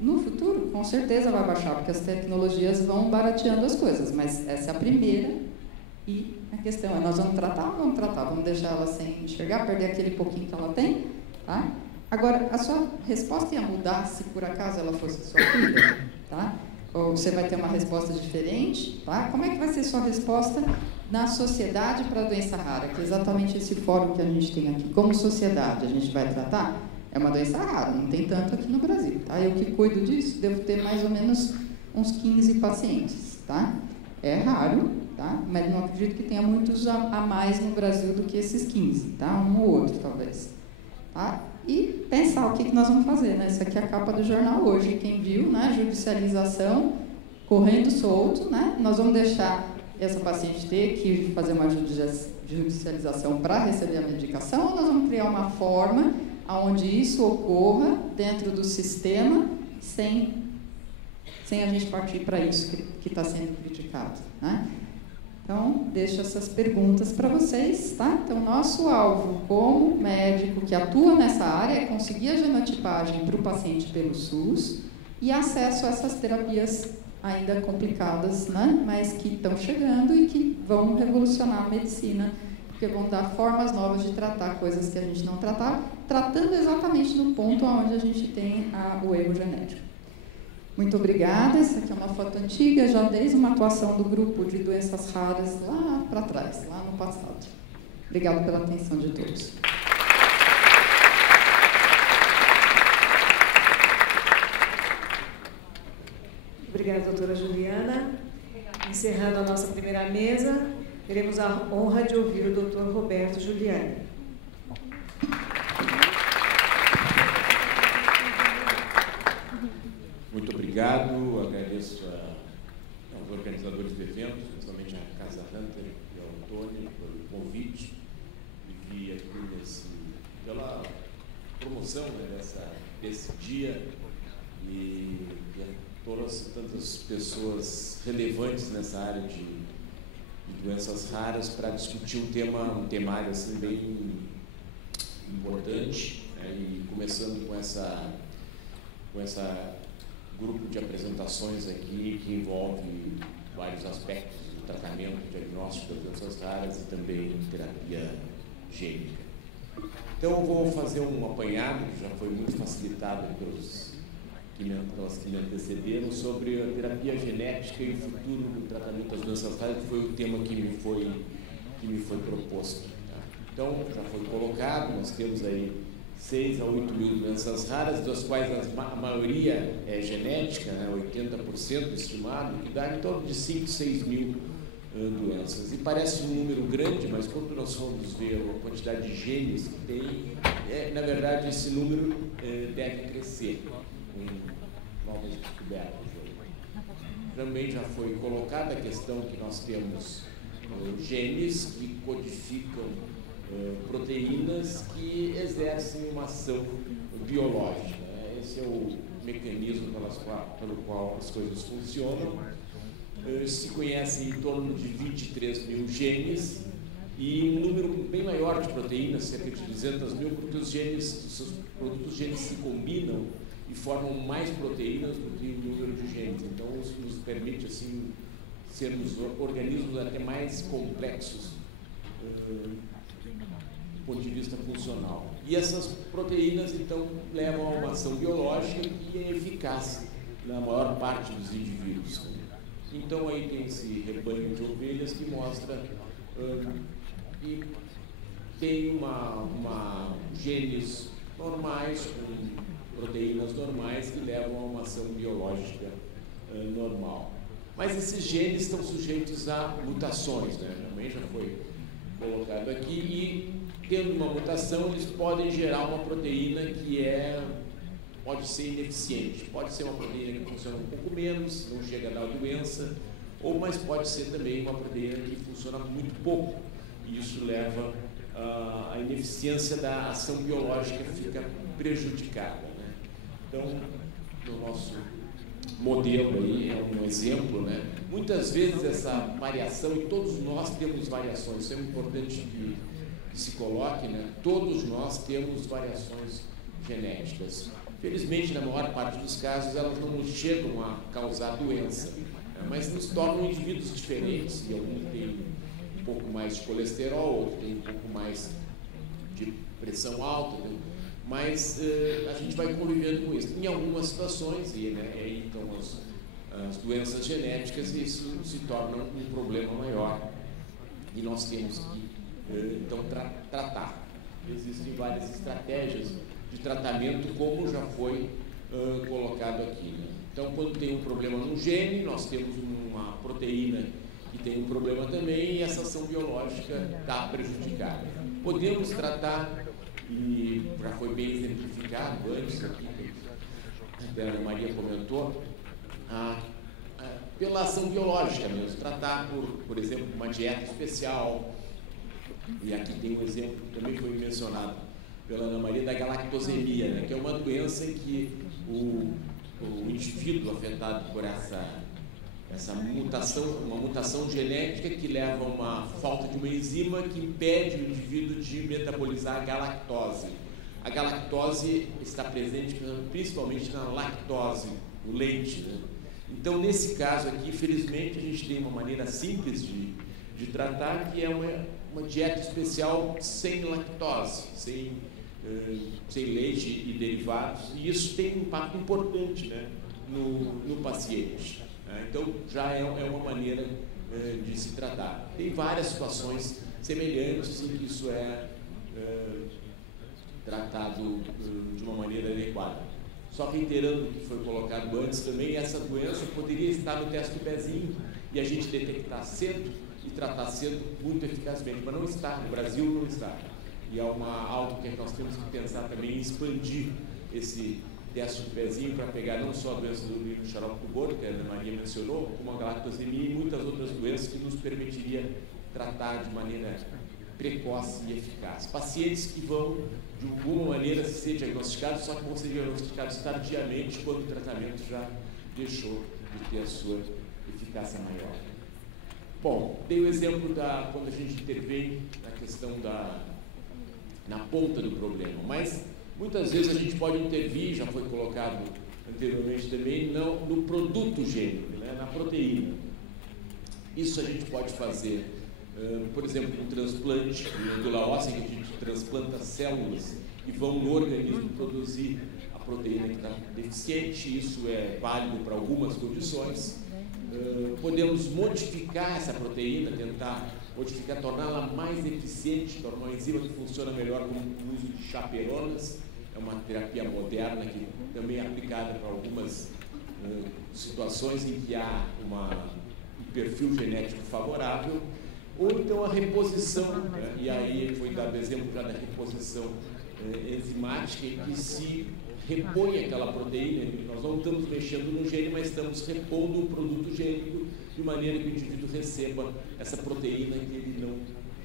No futuro, com certeza vai baixar, porque as tecnologias vão barateando as coisas, mas essa é a primeira. E a questão é, nós vamos tratar ou não vamos tratar? Vamos deixar ela sem enxergar, perder aquele pouquinho que ela tem? Tá? Agora, a sua resposta ia mudar se por acaso ela fosse sua filha? Tá? Ou você vai ter uma resposta diferente? Tá? Como é que vai ser sua resposta na sociedade para a doença rara? Que é exatamente esse fórum que a gente tem aqui. Como sociedade, a gente vai tratar? É uma doença rara, não tem tanto aqui no Brasil. Tá? Eu que cuido disso, devo ter mais ou menos uns 15 pacientes. Tá? É raro, tá? Mas não acredito que tenha muitos a mais no Brasil do que esses 15, tá? Um ou outro, talvez. Tá? E pensar o que nós vamos fazer, né? Isso aqui é a capa do jornal hoje, quem viu, né? Judicialização, correndo solto, né? Nós vamos deixar essa paciente ter que fazer uma judicialização para receber a medicação, ou nós vamos criar uma forma onde isso ocorra dentro do sistema sem a gente partir para isso que está sendo criticado, né? Então, deixo essas perguntas para vocês, tá? Então, nosso alvo como médico que atua nessa área é conseguir a genotipagem para o paciente pelo SUS e acesso a essas terapias ainda complicadas, né? Mas que estão chegando e que vão revolucionar a medicina, porque vão dar formas novas de tratar coisas que a gente não tratava, tratando exatamente no ponto onde a gente tem o erro genético. Muito obrigada. Essa aqui é uma foto antiga, já desde uma atuação do grupo de doenças raras lá para trás, lá no passado. Obrigada pela atenção de todos. Obrigada, doutora Juliana. Encerrando a nossa primeira mesa, teremos a honra de ouvir o doutor Roberto Giuliani. Muito obrigado, agradeço aos organizadores do evento, principalmente a Casa Hunter e ao Antônio pelo convite e que aqui pela promoção, né, desse dia e tantas pessoas relevantes nessa área de doenças raras para discutir um temário assim bem importante, né, e começando com essa grupo de apresentações aqui que envolve vários aspectos do tratamento, diagnóstico das doenças raras e também terapia gênica. Então eu vou fazer um apanhado, que já foi muito facilitado pelas que me antecederam, sobre a terapia genética e o futuro do tratamento das doenças raras, que foi o tema que me foi proposto. Tá? Então, já foi colocado, nós temos aí 6 a 8 mil doenças raras, das quais a maioria é genética, né, 80% estimado, que dá em torno de 5, 6 mil doenças. E parece um número grande, mas quando nós formos ver a quantidade de genes que tem, na verdade esse número deve crescer com novas descobertas. Também já foi colocada a questão que nós temos genes que codificam proteínas que exercem uma ação biológica. Esse é o mecanismo pelo qual as coisas funcionam. Se conhecem em torno de 23 mil genes e um número bem maior de proteínas, cerca de 200 mil, porque os genes se combinam e formam mais proteínas do que o número de genes. Então, isso nos permite assim, sermos organismos até mais complexos do ponto de vista funcional. E essas proteínas, então, levam a uma ação biológica que é eficaz na maior parte dos indivíduos. Então, aí tem esse rebanho de ovelhas que mostra que tem genes normais, com proteínas normais, que levam a uma ação biológica normal. Mas esses genes estão sujeitos a mutações, né? Também já foi colocado aqui, e tendo uma mutação, eles podem gerar uma proteína que pode ser ineficiente. Pode ser uma proteína que funciona um pouco menos, não chega a dar doença, mas pode ser também uma proteína que funciona muito pouco. E isso leva a ineficiência da ação biológica fica prejudicada, né? Então, no nosso modelo aí é um exemplo, né? Muitas vezes essa variação, e todos nós temos variações, isso é importante que se coloque, né? Todos nós temos variações genéticas. Felizmente, na maior parte dos casos, elas não chegam a causar doença, né? Mas nos tornam indivíduos diferentes, e alguns têm um pouco mais de colesterol, outro tem um pouco mais de pressão alta, né? Mas a gente vai convivendo com isso. Em algumas situações, aí então as doenças genéticas, isso se torna um problema maior e nós temos que então tratar. Existem várias estratégias de tratamento, como já foi colocado aqui, né? Então, quando tem um problema no gene, nós temos uma proteína que tem um problema também, e essa ação biológica está prejudicada. Podemos tratar, e já foi bem exemplificado antes, aqui, a Ana Maria comentou, pela ação biológica mesmo, tratar por exemplo, uma dieta especial, e aqui tem um exemplo que também foi mencionado pela Ana Maria, da galactosemia, né, que é uma doença em que o indivíduo afetado por essa mutação, uma mutação genética que leva a uma falta de uma enzima que impede o indivíduo de metabolizar a galactose. A galactose está presente principalmente na lactose, no leite, né? Então, nesse caso aqui, felizmente, a gente tem uma maneira simples de tratar, que é uma dieta especial sem lactose, sem leite e derivados, e isso tem um impacto importante, né, no paciente. Então, já é uma maneira de se tratar. Tem várias situações semelhantes em que isso é tratado de uma maneira adequada. Só que, reiterando o que foi colocado antes também, essa doença poderia estar no teste do pezinho e a gente detectar cedo e tratar cedo muito eficazmente, mas não está, no Brasil não está. E é algo que nós temos que pensar também em expandir esse teste do pezinho para pegar não só a doença do livro xarope do bolo, que a Ana Maria mencionou, como a galactosemia e muitas outras doenças que nos permitiria tratar de maneira precoce e eficaz. Pacientes que vão, de alguma maneira, ser diagnosticados, só que vão ser diagnosticados tardiamente, quando o tratamento já deixou de ter a sua eficácia maior. Bom, dei o exemplo quando a gente intervém na questão na ponta do problema, mas muitas vezes a gente pode intervir, já foi colocado anteriormente também, no produto gênico, né, na proteína. Isso a gente pode fazer, por exemplo, um transplante de medula óssea, que a gente transplanta células que vão no organismo produzir a proteína que está deficiente. Isso é válido para algumas condições. Podemos modificar essa proteína, tentar modificar, torná-la mais eficiente, tornar uma enzima que funciona melhor com o uso de chaperonas. É uma terapia moderna que também é aplicada para algumas situações em que há um perfil genético favorável. Ou então a reposição, né? E aí foi dado exemplo já da reposição enzimática, em que se repõe aquela proteína. Nós não estamos mexendo no gene, mas estamos repondo o produto gênico de maneira que o indivíduo receba essa proteína que ele não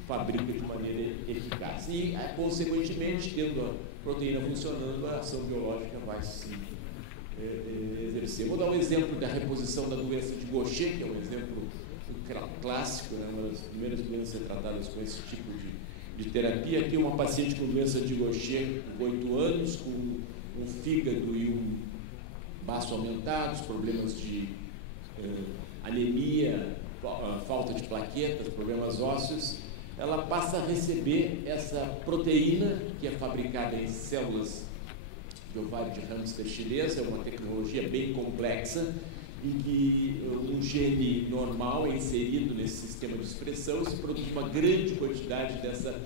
fabrica de maneira eficaz. E, consequentemente, tendo a proteína funcionando, a ação biológica vai se exercer. Vou dar um exemplo da reposição da doença de Gaucher, que é um exemplo clássico, né? Uma das primeiras doenças tratadas com esse tipo de terapia. Aqui uma paciente com doença de Gaucher, com 8 anos, com um fígado e um baço aumentados, problemas de anemia, falta de plaquetas, problemas ósseos. Ela passa a receber essa proteína que é fabricada em células de ovário de hamster chinesa. É uma tecnologia bem complexa, em que um gene normal é inserido nesse sistema de expressão e se produz uma grande quantidade dessa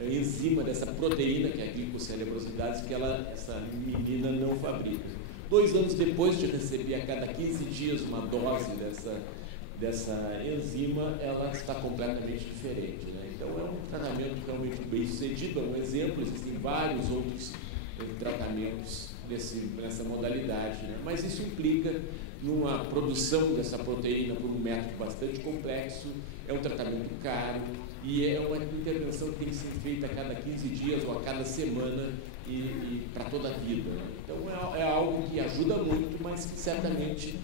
enzima, dessa proteína, que é a glicocelebrossidase, que essa menina não fabrica. 2 anos depois de receber a cada 15 dias uma dose dessa dessa enzima, ela está completamente diferente, né? Então é um tratamento realmente bem sucedido, é um exemplo, existem vários outros tratamentos nessa modalidade, né? Mas isso implica numa produção dessa proteína por um método bastante complexo, é um tratamento caro e é uma intervenção que tem que ser feita a cada 15 dias ou a cada semana e para toda a vida, né? Então é algo que ajuda muito, mas que certamente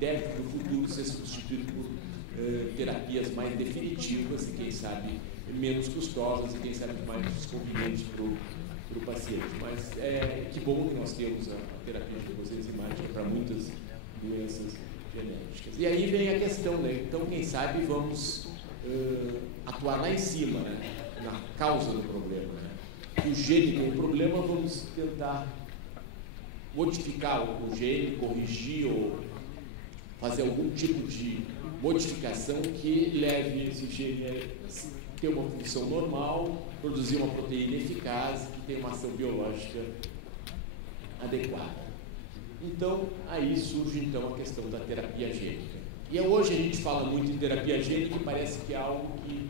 deve no futuro ser substituído por terapias mais definitivas e quem sabe menos custosas e quem sabe mais convenientes para o paciente. Mas que bom que nós temos a terapia de glicose enzimática para muitas doenças genéticas. E aí vem a questão, né? Então, quem sabe vamos atuar lá em cima, né? Na causa do problema, né? O gene tem um problema, vamos tentar modificar o gene, corrigir ou fazer algum tipo de modificação que leve esse gene a ter uma função normal, produzir uma proteína eficaz e ter uma ação biológica adequada. Então, aí surge então a questão da terapia gênica. E hoje a gente fala muito em terapia gênica e parece que é algo que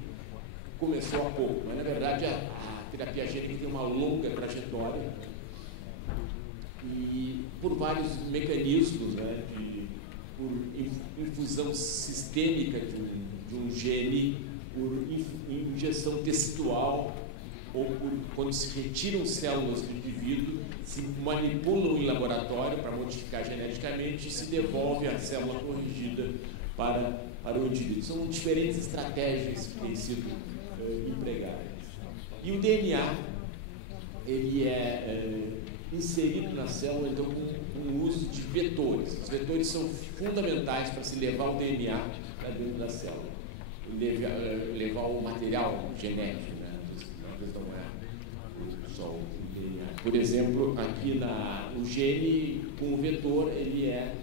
começou há pouco, mas na verdade a terapia gênica tem uma longa trajetória e por vários mecanismos, né, por infusão sistêmica de um gene, por injeção tecidual ou quando se retiram células do indivíduo, se manipulam em laboratório para modificar geneticamente e se devolve a célula corrigida para o indivíduo. São diferentes estratégias que têm sido empregadas. E o DNA, ele é inserido na célula, então, com o uso de vetores. Os vetores são fundamentais para se levar o DNA para dentro da célula, levar o material genético, né? Não é só o DNA. Por exemplo, aqui o gene, com o vetor, ele é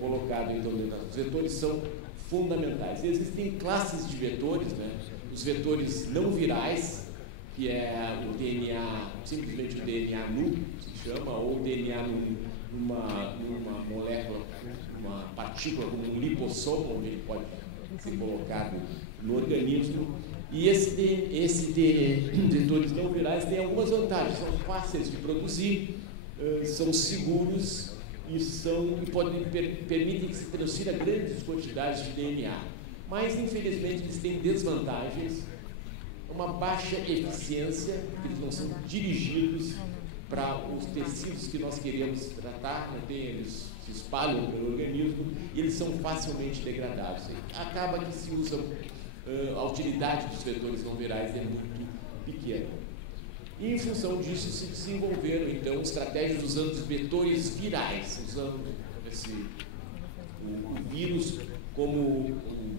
colocado então dentro da célula. Os vetores são fundamentais. E existem classes de vetores, né? Os vetores não virais, que é o DNA, simplesmente o DNA nu, se chama, ou o DNA numa molécula, uma partícula como um lipossomo, onde ele pode ser colocado no organismo. E esses vetores não virais têm algumas vantagens, são fáceis de produzir, são seguros e permitem que se transfira grandes quantidades de DNA. Mas, infelizmente, eles têm desvantagens, uma baixa eficiência, porque eles não são dirigidos para os tecidos que nós queremos tratar, eles se espalham pelo organismo e eles são facilmente degradados. Acaba que se usa, a utilidade dos vetores não virais é muito pequena. E, em função disso, se desenvolveram, então, estratégias usando os vetores virais, usando o vírus como um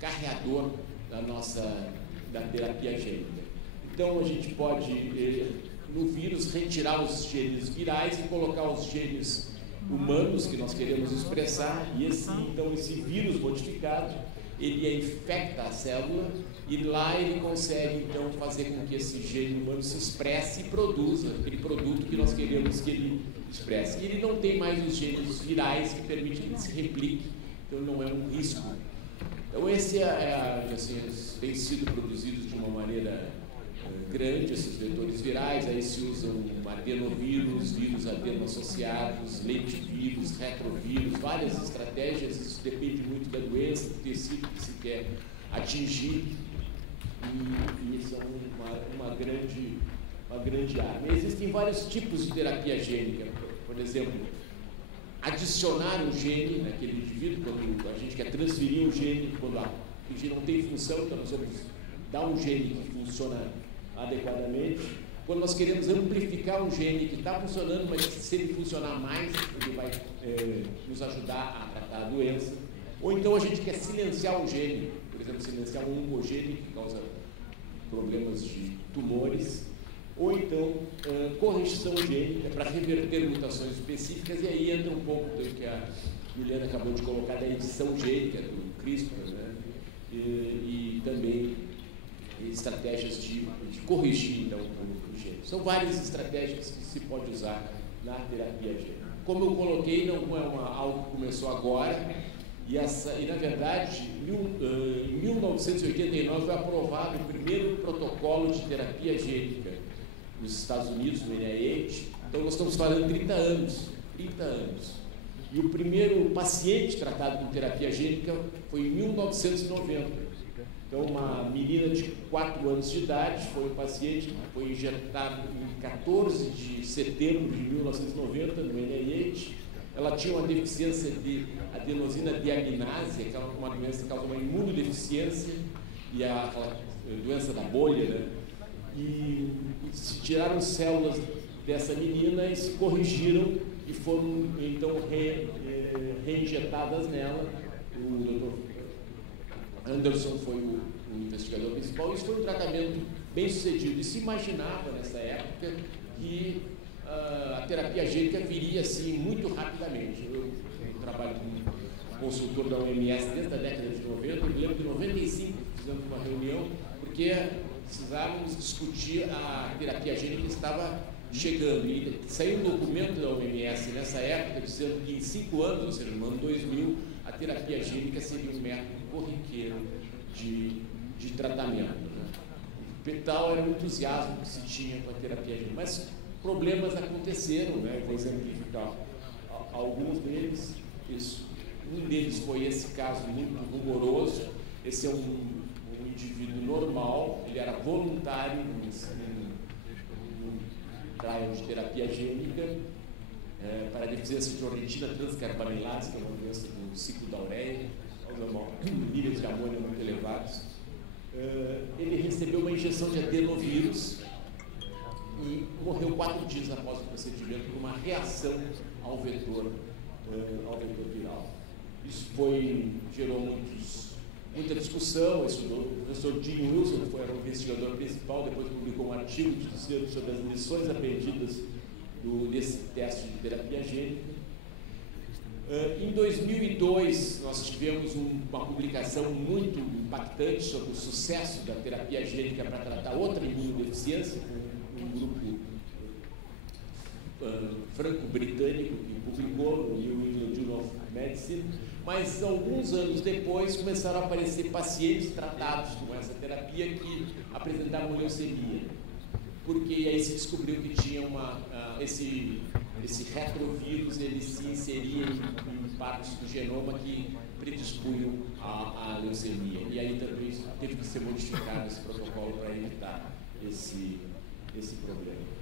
carreador da terapia gênica. Então, a gente pode, no vírus, retirar os genes virais e colocar os genes humanos que nós queremos expressar, e então esse vírus modificado, ele infecta a célula e lá ele consegue, então, fazer com que esse gene humano se expresse e produza aquele produto que nós queremos que ele expresse. E ele não tem mais os genes virais que permitem que ele se replique, então não é um risco. Então, tem sido produzidos de uma maneira grande, esses vetores virais, aí se usam adenovírus, vírus adeno-associados, lentivírus, retrovírus, várias estratégias, isso depende muito da doença, do tecido que se quer atingir, e isso é uma grande arma. Existem vários tipos de terapia gênica, por exemplo, adicionar um gene naquele indivíduo, quando a gente quer transferir um gene, quando o gene não tem função, então nós vamos dar um gene que funciona adequadamente. Quando nós queremos amplificar um gene que está funcionando, mas se ele funcionar mais, ele vai nos ajudar a tratar a doença. Ou então a gente quer silenciar um gene, por exemplo, silenciar um oncogene que causa problemas de tumores. Ou então correção gênica para reverter mutações específicas, e aí entra um pouco do que a Juliana acabou de colocar da edição gênica do CRISPR, né? E também estratégias de corrigir então, o gene. São várias estratégias que se pode usar na terapia gênica. como eu coloquei, não é algo que começou agora, e na verdade, em 1989 foi aprovado o primeiro protocolo de terapia gênica nos Estados Unidos, no NIH. Então nós estamos falando de 30 anos. E o primeiro paciente tratado com terapia gênica foi em 1990. Então, uma menina de 4 anos de idade foi um paciente que foi injetado em 14 de setembro de 1990 no NIH. Ela tinha uma deficiência de adenosina deaminase, que é uma doença que causa uma imunodeficiência, e aquela doença da bolha, né? E se tiraram células dessa menina e se corrigiram e foram então reinjetadas nela. O Dr. Anderson foi o investigador principal. Isso foi um tratamento bem sucedido. E se imaginava nessa época que a terapia gênica viria assim muito rapidamente. Eu trabalho como consultor da OMS desde a década de 90. Eu me lembro de 95 fizemos uma reunião porque precisávamos discutir a terapia gênica que estava chegando. E saiu um documento da OMS nessa época dizendo que em 5 anos, ou seja, no ano 2000, a terapia gênica seria um método corriqueiro de tratamento. Né? Tal era o entusiasmo que se tinha com a terapia gênica. Mas problemas aconteceram, né? Vou exemplificar alguns deles. Um deles foi esse caso muito rumoroso. Esse é um indivíduo normal, ele era voluntário num trial de terapia gênica para a deficiência de ornitina transcarbamilase, que é uma doença do ciclo da ureia, níveis de amônia muito elevados. Ele recebeu uma injeção de adenovírus e morreu 4 dias após o procedimento por uma reação ao vetor viral. Isso gerou muita discussão. O professor Jim Wilson foi o investigador principal, depois publicou um artigo dizendo sobre as lições aprendidas desse teste de terapia gênica. Em 2002, nós tivemos uma publicação muito impactante sobre o sucesso da terapia gênica para tratar outra imunodeficiência, um grupo franco-britânico que publicou no New England Journal of Medicine, mas alguns anos depois começaram a aparecer pacientes tratados com essa terapia que apresentavam leucemia, porque aí se descobriu que tinha esse retrovírus, ele se inseria em partes do genoma que predispunham à leucemia, e aí também teve que ser modificado esse protocolo para evitar esse problema.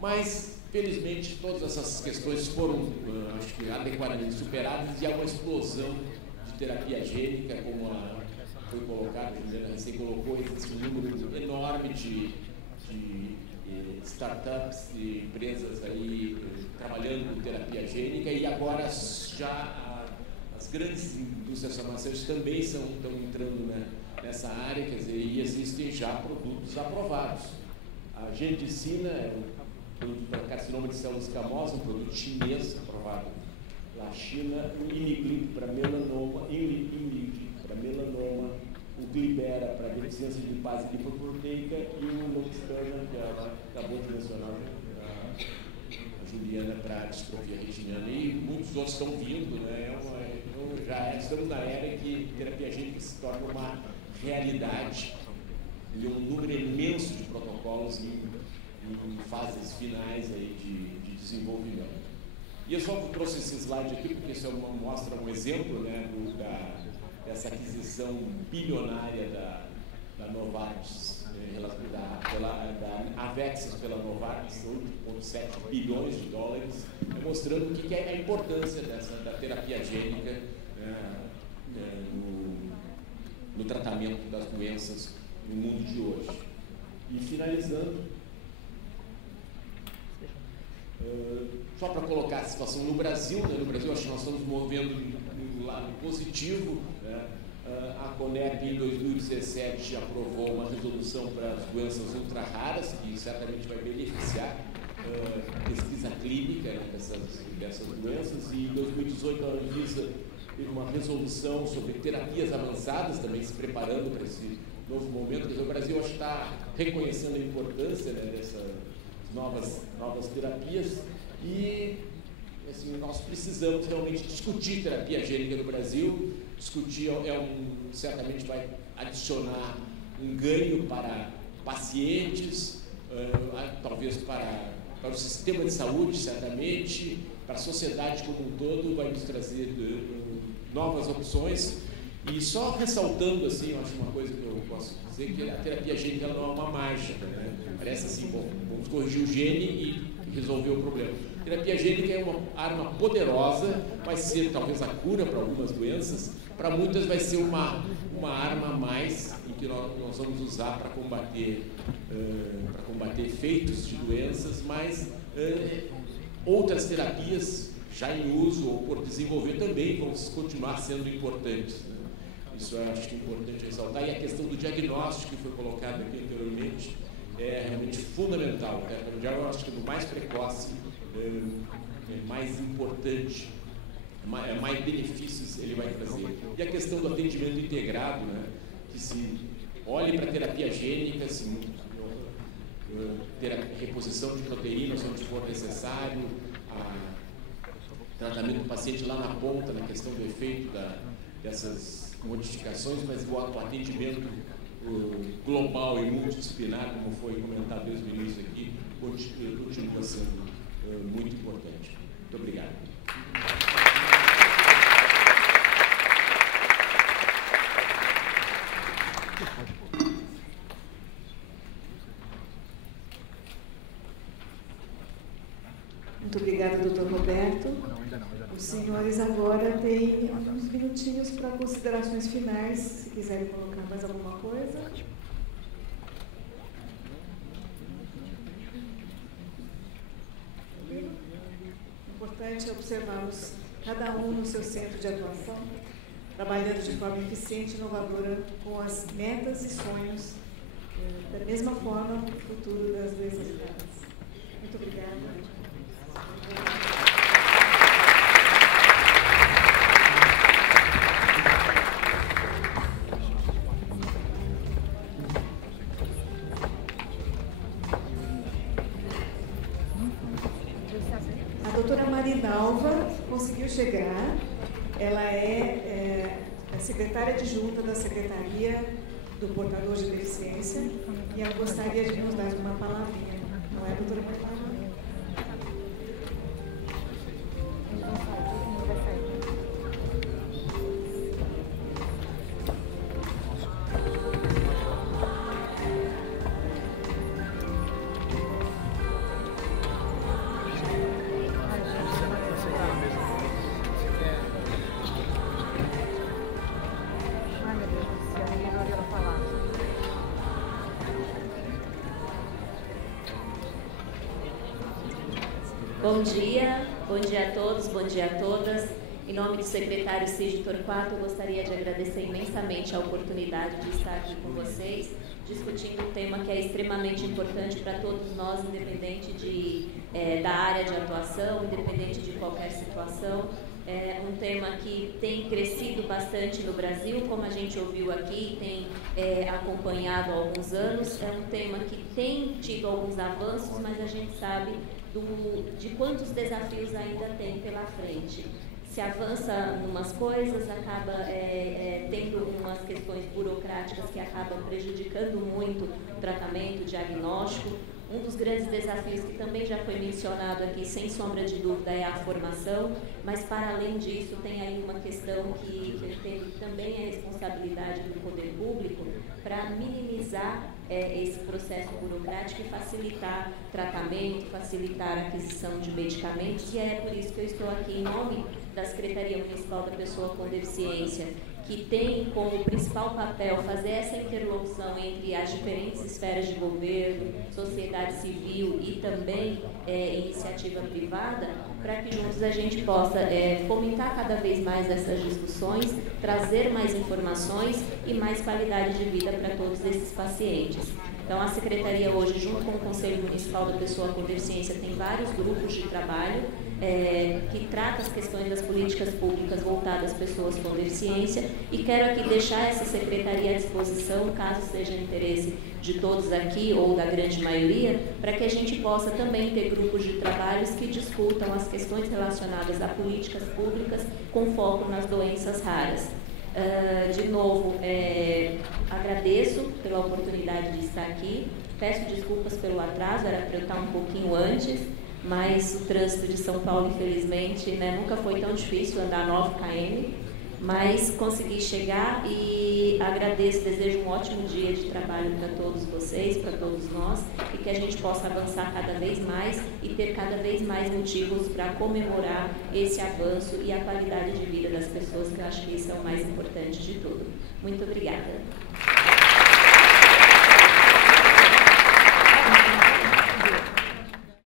Mas, felizmente, todas essas questões foram, acho que, adequadamente superadas, e há uma explosão de terapia gênica, como foi colocado, a Juliana recém colocou, existe um número enorme de startups e empresas aí trabalhando com terapia gênica, e agora já as grandes indústrias farmacêuticas também estão entrando nessa área, quer dizer, e existem já produtos aprovados. A genticina é um produto para carcinoma de células escamosas, um produto chinês aprovado na China, o Iniglip para melanoma, o Glibera para deficiência de lipase lipoproteica e o Loxana, que ela acabou de mencionar, a Juliana, para distrofia retiniana, e muitos outros estão vindo, né? Já estamos na era que terapia gênica se torna uma realidade e um número imenso de protocolos em fases finais aí de desenvolvimento. E eu só trouxe esse slide aqui porque isso mostra um exemplo, né, dessa aquisição bilionária da Novartis, da Avexis pela Novartis, 8,7 bilhões de dólares, mostrando o que é a importância da terapia gênica no tratamento das doenças no mundo de hoje. E finalizando, só para colocar a situação no Brasil, né? No Brasil acho que nós estamos movendo um lado positivo, né? A CONEP em 2017 aprovou uma resolução para as doenças ultra raras, que certamente vai beneficiar pesquisa clínica, né, dessas doenças, e em 2018 a Anvisa teve uma resolução sobre terapias avançadas, também se preparando para esse novo momento. Quer dizer, o Brasil acho que está reconhecendo a importância, né, dessas novas terapias, e assim, nós precisamos realmente discutir terapia gênica no Brasil. Discutir certamente vai adicionar um ganho para pacientes, talvez para o sistema de saúde, certamente, para a sociedade como um todo, vai nos trazer novas opções. E só ressaltando, assim, eu acho uma coisa que eu posso dizer, que a terapia gênica não é uma mágica, né? Parece assim, bom, vamos corrigir o gene e resolver o problema. A terapia gênica é uma arma poderosa, vai ser talvez a cura para algumas doenças, para muitas vai ser uma arma a mais em que nós vamos usar para combater efeitos de doenças, mas outras terapias já em uso ou por desenvolver também vão continuar sendo importantes, né? Isso eu acho que é importante ressaltar. E a questão do diagnóstico que foi colocado aqui anteriormente é realmente fundamental. O diagnóstico mais precoce é mais importante, mais benefícios ele vai trazer. E a questão do atendimento integrado, né? Que se olhe para a terapia gênica, ter a reposição de proteínas onde for necessário, tratamento do paciente lá na ponta, na questão do efeito dessas modificações, mas o atendimento global e multidisciplinar, como foi comentado desde o início aqui, continua sendo muito importante. Muito obrigado. Muito obrigada, doutor Roberto. Os senhores agora têm uns minutinhos para considerações finais, se quiserem colocar mais alguma coisa. O importante é observarmos cada um no seu centro de atuação, trabalhando de forma eficiente e inovadora com as metas e sonhos, da mesma forma, o futuro das doenças raras. Muito obrigada. A doutora Marinalva conseguiu chegar, ela é a secretária adjunta da Secretaria do Portador de Deficiência e ela gostaria de nos dar uma palavrinha, não é, doutora Marinalva? Bom dia a todos, bom dia a todas. Em nome do secretário Cid Torquato, eu gostaria de agradecer imensamente a oportunidade de estar aqui com vocês, discutindo um tema que é extremamente importante para todos nós, independente da área de atuação, independente de qualquer situação. É um tema que tem crescido bastante no Brasil, como a gente ouviu aqui, tem acompanhado há alguns anos. É um tema que tem tido alguns avanços, mas a gente sabe de quantos desafios ainda tem pela frente. Se avança em umas coisas, acaba tendo umas questões burocráticas que acabam prejudicando muito o tratamento, o diagnóstico. Um dos grandes desafios que também já foi mencionado aqui, sem sombra de dúvida, é a formação, mas para além disso tem aí uma questão que tem também a responsabilidade do poder público para minimizar esse processo burocrático e facilitar tratamento, facilitar a aquisição de medicamentos, e é por isso que eu estou aqui em nome da Secretaria Municipal da Pessoa com Deficiência, que tem como principal papel fazer essa interlocução entre as diferentes esferas de governo, sociedade civil e também iniciativa privada, para que juntos a gente possa fomentar cada vez mais essas discussões, trazer mais informações e mais qualidade de vida para todos esses pacientes. Então, a Secretaria hoje, junto com o Conselho Municipal da Pessoa com Deficiência, tem vários grupos de trabalho que trata as questões das políticas públicas voltadas às pessoas com deficiência, e quero aqui deixar essa secretaria à disposição, caso seja interesse de todos aqui ou da grande maioria, para que a gente possa também ter grupos de trabalhos que discutam as questões relacionadas a políticas públicas com foco nas doenças raras. De novo, agradeço pela oportunidade de estar aqui, peço desculpas pelo atraso, era para eu estar um pouquinho antes, mas o trânsito de São Paulo, infelizmente, né, nunca foi tão difícil andar 9 km, mas consegui chegar e agradeço, desejo um ótimo dia de trabalho para todos vocês, para todos nós, e que a gente possa avançar cada vez mais e ter cada vez mais motivos para comemorar esse avanço e a qualidade de vida das pessoas, que eu acho que isso é o mais importante de tudo. Muito obrigada.